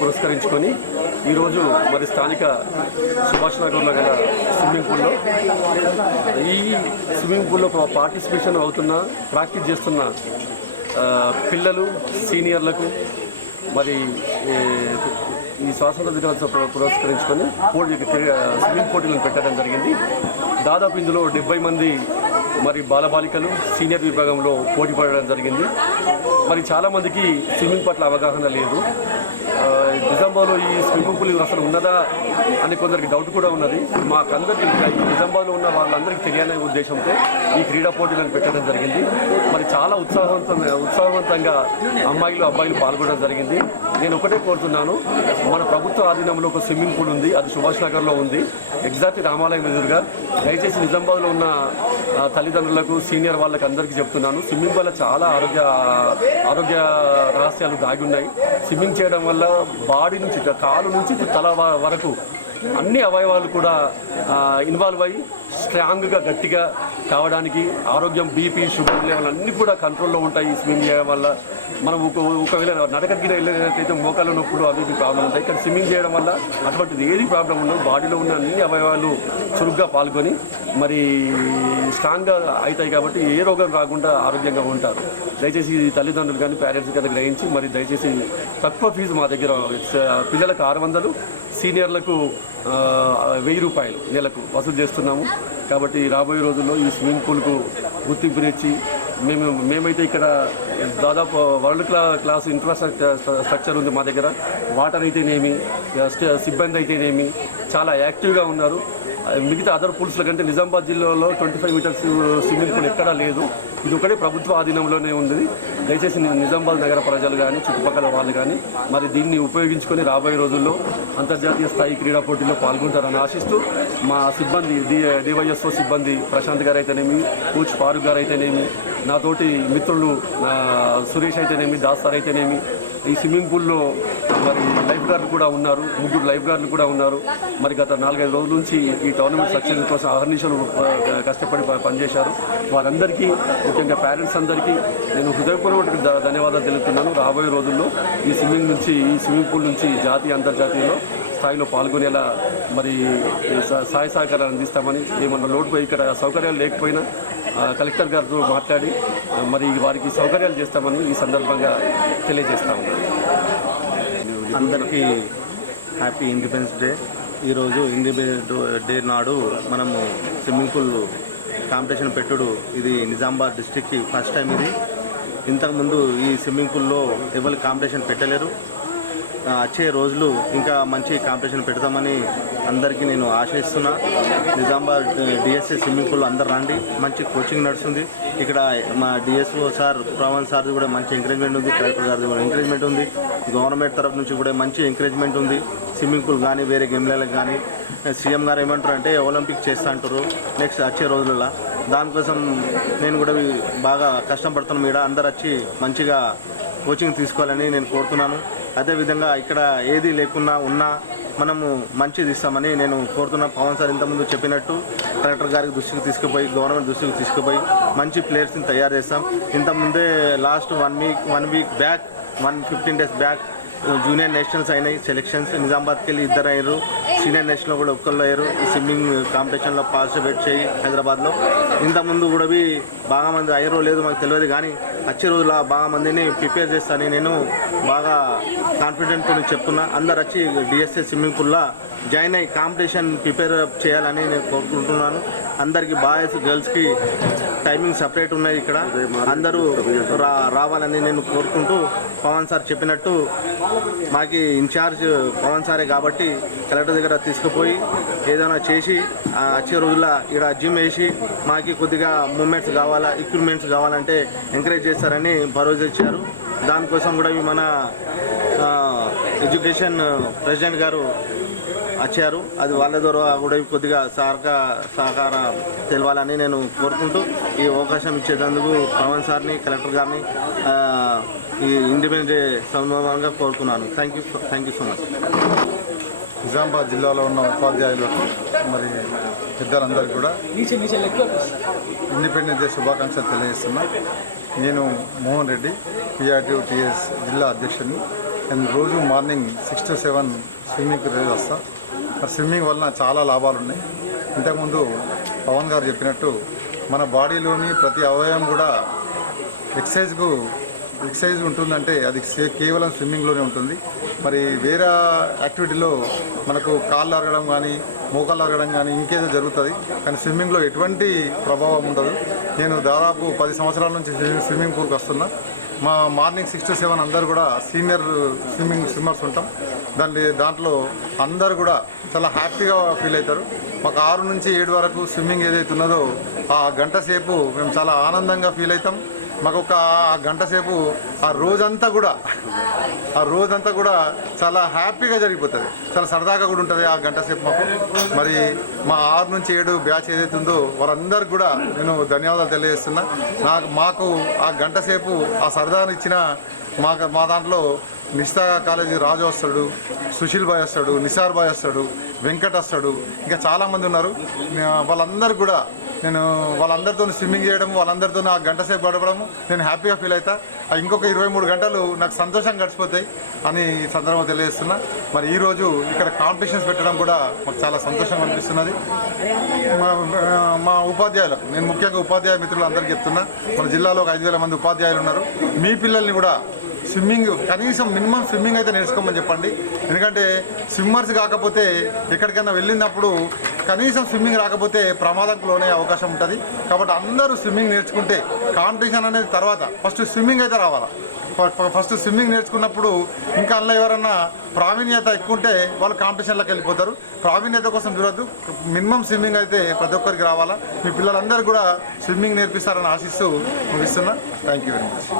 పురస్కరించుకొని ఈరోజు మరి స్థానిక సుభాష్ నగర్లో గల స్విమ్మింగ్ పూల్లో ఈ స్విమ్మింగ్ పూల్లో పార్టిసిపేషన్ అవుతున్న ప్రాక్టీస్ చేస్తున్న పిల్లలు సీనియర్లకు మరి ఈ స్వాతంత్ర దినోత్సవ పురస్కరించుకొని స్విమ్మింగ్ పోటీలను పెట్టడం జరిగింది. దాదాపు ఇందులో 70 మంది మరి బాలబాలికలు సీనియర్ విభాగంలో పోటీ పడడం జరిగింది. మరి చాలామందికి స్విమ్మింగ్ పట్ల అవగాహన లేదు. నిజామాబాద్లో ఈ స్విమ్మింగ్ పూల్ అసలు ఉన్నదా అని కొందరికి డౌట్ కూడా ఉన్నది. మాకందరికి నిజామాబాద్లో ఉన్న వాళ్ళందరికీ తెలియని ఉద్దేశంతో ఈ క్రీడా పోటీలను పెట్టడం జరిగింది. మరి చాలా ఉత్సాహవంతంగా అబ్బాయిలు పాల్గొనడం జరిగింది. నేను ఒకటే కోరుతున్నాను, మన ప్రభుత్వ ఆధీనంలో ఒక స్విమ్మింగ్ పూల్ ఉంది, అది సుభాష్ నగర్లో ఉంది, ఎగ్జాక్ట్ రామాలయం ఎదురుగా. దయచేసి నిజామాబాద్లో ఉన్న తల్లిదండ్రులకు సీనియర్ వాళ్ళకి అందరికీ చెప్తున్నాను, స్విమ్మింగ్ వల్ల చాలా ఆరోగ్య రహస్యాలు దాగి ఉన్నాయి. స్విమ్మింగ్ చేయడం వల్ల బాడీ నుంచి కాలు నుంచి తల వరకు అన్ని అవయవాలు కూడా ఇన్వాల్వ్ అయ్యి స్ట్రాంగ్గా గట్టిగా కావడానికి, ఆరోగ్యం బీపీ షుగర్ లెవెల్ అన్నీ కూడా కంట్రోల్లో ఉంటాయి. స్విమ్మింగ్ చేయడం వల్ల మనం ఒకవేళ నడకగిన వెళ్ళేటైతే మోకాళ్ళ నొప్పులు అవి ప్రాబ్లం ఉంటాయి. ఇక్కడ స్విమ్మింగ్ చేయడం వల్ల అటువంటిది ఏది ప్రాబ్లం ఉండదు. బాడీలో ఉన్న అన్ని అవయవాలు చురుగ్గా పాల్గొని మరి స్ట్రాంగ్గా అవుతాయి కాబట్టి ఏ రోగం రాకుండా ఆరోగ్యంగా ఉంటారు. దయచేసి తల్లిదండ్రులు కానీ పేరెంట్స్ కానీ గ్రహించి మరి దయచేసి తక్కువ ఫీజు మా దగ్గర పిల్లలకు 600, సీనియర్లకు 1000 రూపాయలు నెలకు వసూలు చేస్తున్నాము. కాబట్టి రాబోయే రోజుల్లో ఈ స్విమ్మింగ్ పూల్కు గుర్తింపునిచ్చి మేమైతే ఇక్కడ దాదాపు వరల్డ్ క్లాస్ ఇన్ఫ్రాస్ట్రక్చర్ ఉంది మా దగ్గర. వాటర్ అయితేనేమి, సిబ్బంది అయితేనేమి చాలా యాక్టివ్గా ఉన్నారు. మిగతా అదర్ పూల్స్ల కంటే నిజామాబాద్ జిల్లాలో 25 మీటర్స్ స్విమ్మింగ్ పూల్ ఎక్కడా లేదు. ఇది ఒకటే ప్రభుత్వ ఆధీనంలోనే ఉంది. దయచేసి నిజామాబాద్ నగర ప్రజలు కానీ చుట్టుపక్కల వాళ్ళు కానీ మరి దీన్ని ఉపయోగించుకొని రాబోయే రోజుల్లో అంతర్జాతీయ స్థాయి క్రీడా పోటీల్లో పాల్గొంటారని ఆశిస్తూ మా సిబ్బంది డివైఎస్ఓ సిబ్బంది ప్రశాంత్ గారు అయితేనేమి, కోచ్ ఫారూక్ గారు అయితేనేమి, నాతోటి మిత్రులు సురేష్ అయితేనేమి, దాస్ సార్ అయితేనేమి, ఈ స్విమ్మింగ్ పూల్లో మరి లైఫ్ గార్డులు కూడా ఉన్నారు, 3 లైఫ్ గార్డులు కూడా ఉన్నారు. మరి గత 4-5 రోజుల నుంచి ఈ టోర్నమెంట్ సక్సెస్ కోసం అహర్నిశలు కష్టపడి పనిచేశారు. వారందరికీ, ముఖ్యంగా పేరెంట్స్ అందరికీ నేను హృదయపూర్వక ధన్యవాదాలు తెలుపుతున్నాను. రాబోయే రోజుల్లో ఈ స్విమ్మింగ్ పూల్ నుంచి జాతీయ అంతర్జాతీయంలో స్థాయిలో పాల్గొనేలా మరి సహాయ సహకారాలు అందిస్తామని, ఏమన్నా లోటు ఇక్కడ సౌకర్యాలు లేకపోయినా కలెక్టర్ గారితో మాట్లాడి మరి వారికి సౌకర్యాలు చేస్తామని ఈ సందర్భంగా తెలియజేస్తాము. అందరికీ హ్యాపీ ఇండిపెండెన్స్ డే. ఈరోజు ఇండిపెండెన్స్ డే నాడు మనము స్విమ్మింగ్ పూల్ కాంపిటీషన్ పెట్టుడు ఇది నిజామాబాద్ డిస్టిక్కి ఫస్ట్ టైం. ఇది ఇంతకుముందు ఈ స్విమ్మింగ్ పూల్లో ఎవరు కాంపిటీషన్ పెట్టలేరు. వచ్చే రోజులు ఇంకా మంచి కాంపిటీషన్ పెడతామని అందరికీ నేను ఆశిస్తున్నా. నిజామాబాద్ డిఎస్ఏ స్విమ్మింగ్ పూల్ అందరు రండి, మంచి కోచింగ్ నడుస్తుంది. ఇక్కడ మా డిఎస్ఓ సార్ ప్రవణ్ సార్ది కూడా మంచి ఎంకరేజ్మెంట్ ఉంది, కలెక్టర్ గారిది కూడా ఎంకరేజ్మెంట్ ఉంది, గవర్నమెంట్ తరఫు నుంచి కూడా మంచి ఎంకరేజ్మెంట్ ఉంది. స్విమ్మింగ్ పూల్ కానీ వేరే గేమ్లకు కానీ సీఎం గారు ఏమంటారు అంటే ఒలింపిక్ చేస్తా అంటారు నెక్స్ట్ వచ్చే రోజులలో. దానికోసం నేను కూడా బాగా కష్టపడుతున్నాను. మీద అందరు వచ్చి మంచిగా కోచింగ్ తీసుకోవాలని నేను కోరుతున్నాను. అదేవిధంగా ఇక్కడ ఏది లేకున్నా ఉన్నా మనము మంచిది ఇస్తామని నేను కోరుతున్నా. పవన్ సార్ ఇంతకుముందు చెప్పినట్టు కలెక్టర్ గారికి దృష్టికి తీసుకుపోయి, గవర్నమెంట్ దృష్టికి తీసుకుపోయి మంచి ప్లేయర్స్ని తయారు చేస్తాం. ఇంతకుముందే last 1 week back 15 days back junior nationals అయినాయి సెలెక్షన్స్. నిజామాబాద్కి వెళ్ళి 2 అయ్యారు, సీనియర్ నేషనల్ కూడా ఒక్కళ్ళు అయ్యారు. ఈ స్విమ్మింగ్ కాంపిటీషన్లో పార్టిసిపేట్ చేయి హైదరాబాద్లో. ఇంతకుముందు కూడా బాగా మంది అయ్యారో లేదో మాకు తెలియదు, కానీ వచ్చే రోజుల బాగా మందిని ప్రిపేర్ చేస్తానని నేను బాగా కాన్ఫిడెంట్తో చెప్తున్నా. అందరు వచ్చి డిఎస్ఏ స్విమ్మింగ్ పూల్లో జాయిన్ అయ్యి కాంపిటీషన్ ప్రిపేర్ చేయాలని నేను కోరుకుంటున్నాను. అందరికీ బాయ్స్ గర్ల్స్కి టైమింగ్ సపరేట్ ఉన్నాయి. ఇక్కడ అందరూ రావాలని నేను కోరుకుంటూ, పవన్ సార్ చెప్పినట్టు మాకి ఇన్ఛార్జ్ పవన్ సారే కాబట్టి కలెక్టర్ దగ్గర తీసుకుపోయి ఏదైనా చేసి వచ్చే రోజుల్లో ఇక్కడ జిమ్ వేసి మాకి కొద్దిగా మూమెంట్స్ కావాలా, ఎక్విప్మెంట్స్ కావాలంటే ఎంకరేజ్ చేస్తారని భరోసా ఇచ్చారు. దానికోసం కూడా మన ఎడ్యుకేషన్ ప్రెసిడెంట్ గారు వచ్చారు. అది వాళ్ళ ద్వారా కూడా కొద్దిగా సహకారం తెలవాలని నేను కోరుకుంటూ ఈ అవకాశం ఇచ్చేందుకు పవన్ సార్ని, కలెక్టర్ గారిని ఈ ఇండిపెండెన్స్ డే సందర్భంగా కోరుకున్నాను. Thank you so much. Nizamabad జిల్లాలో ఉన్న ఉపాధ్యాయులకు మరి పెద్దలందరికీ కూడా ఇండిపెండెన్స్ డే శుభాకాంక్షలు తెలియజేస్తున్నా. నేను మోహన్ రెడ్డి, PRTO-TS జిల్లా అధ్యక్షుడిని. నేను రోజు మార్నింగ్ 6 to 7 స్విమ్మింగ్కి రోజు వస్తాను. మరి స్విమ్మింగ్ వలన చాలా లాభాలు ఉన్నాయి. ఇంతకుముందు పవన్ గారు చెప్పినట్టు మన బాడీలోని ప్రతి అవయవం కూడా ఎక్సర్సైజ్ ఉంటుందంటే అది కేవలం స్విమ్మింగ్లోనే ఉంటుంది. మరి వేరే యాక్టివిటీలో మనకు కాళ్ళు అరగడం కానీ మోకాళ్ళు అరగడం కానీ ఇంకేదో జరుగుతుంది, కానీ స్విమ్మింగ్లో ఎటువంటి ప్రభావం ఉండదు. నేను దాదాపు 10 సంవత్సరాల నుంచి స్విమ్మింగ్ పూల్కి వస్తున్నా. మా మార్నింగ్ 6 to 7 అందరూ కూడా సీనియర్ స్విమ్మర్స్ ఉంటాం. దాంట్లో అందరూ కూడా చాలా హ్యాపీగా ఫీల్ అవుతారు. మాకు 6 నుంచి 7 వరకు స్విమ్మింగ్ ఏదైతే ఉన్నదో ఆ గంట సేపు మేము చాలా ఆనందంగా ఫీల్ అవుతాం. మాకు ఒక గంట సేపు ఆ రోజంతా కూడా చాలా హ్యాపీగా జరిగిపోతుంది. చాలా సరదాగా కూడా ఉంటుంది ఆ గంట సేపు మాకు. మరి మా 6 నుంచి 7 బ్యాచ్ ఏదైతే ఉందో వారందరికి కూడా నేను ధన్యవాదాలు తెలియజేస్తున్నా. మాకు ఆ గంట సేపు ఆ సరదాని ఇచ్చిన మా దాంట్లో నిస్తా కాలేజీ రాజు వస్తాడు, సుశీల్ బాయ్ వస్తాడు, నిసార్ బాయ్ వస్తాడు, వెంకట్ వస్తాడు, ఇంకా చాలామంది ఉన్నారు. వాళ్ళందరూ కూడా నేను వాళ్ళందరితో స్విమ్మింగ్ చేయడం, వాళ్ళందరితో ఆ గంట సేపు గడపడము నేను హ్యాపీగా ఫీల్ అవుతా. ఇంకొక 23 గంటలు నాకు సంతోషంగా గడిచిపోతాయి అని ఈ సందర్భంగా తెలియజేస్తున్నా. మరి ఈరోజు ఇక్కడ కాంపిటీషన్స్ పెట్టడం కూడా మాకు చాలా సంతోషంగా అనిపిస్తున్నది. మా ఉపాధ్యాయులకు నేను ముఖ్యంగా ఉపాధ్యాయ మిత్రులు అందరికీ చెప్తున్నా, మన జిల్లాలో ఒక 5,000 మంది ఉపాధ్యాయులు ఉన్నారు. మీ పిల్లల్ని కూడా స్విమ్మింగ్ కనీసం మినిమం స్విమ్మింగ్ అయితే నేర్చుకోమని చెప్పండి. ఎందుకంటే స్విమ్మర్స్ కాకపోతే ఎక్కడికైనా వెళ్ళినప్పుడు కనీసం స్విమ్మింగ్ రాకపోతే ప్రమాదంకు లోనే అవకాశం ఉంటుంది. కాబట్టి అందరూ స్విమ్మింగ్ నేర్చుకుంటే కాంపిటీషన్ అనేది తర్వాత ఫస్ట్ స్విమ్మింగ్ అయితే రావాలా. ఫస్ట్ స్విమ్మింగ్ నేర్చుకున్నప్పుడు ఇంకా అందులో ఎవరన్నా ప్రావీణ్యత ఎక్కువ ఉంటే వాళ్ళు కాంపిటీషన్లోకి వెళ్ళిపోతారు. ప్రావీణ్యత కోసం చూడద్దు, మినిమం స్విమ్మింగ్ అయితే ప్రతి ఒక్కరికి రావాలా. మీ పిల్లలందరూ కూడా స్విమ్మింగ్ నేర్పిస్తారని ఆశిస్తూ ముగిస్తున్నా. Thank you very much.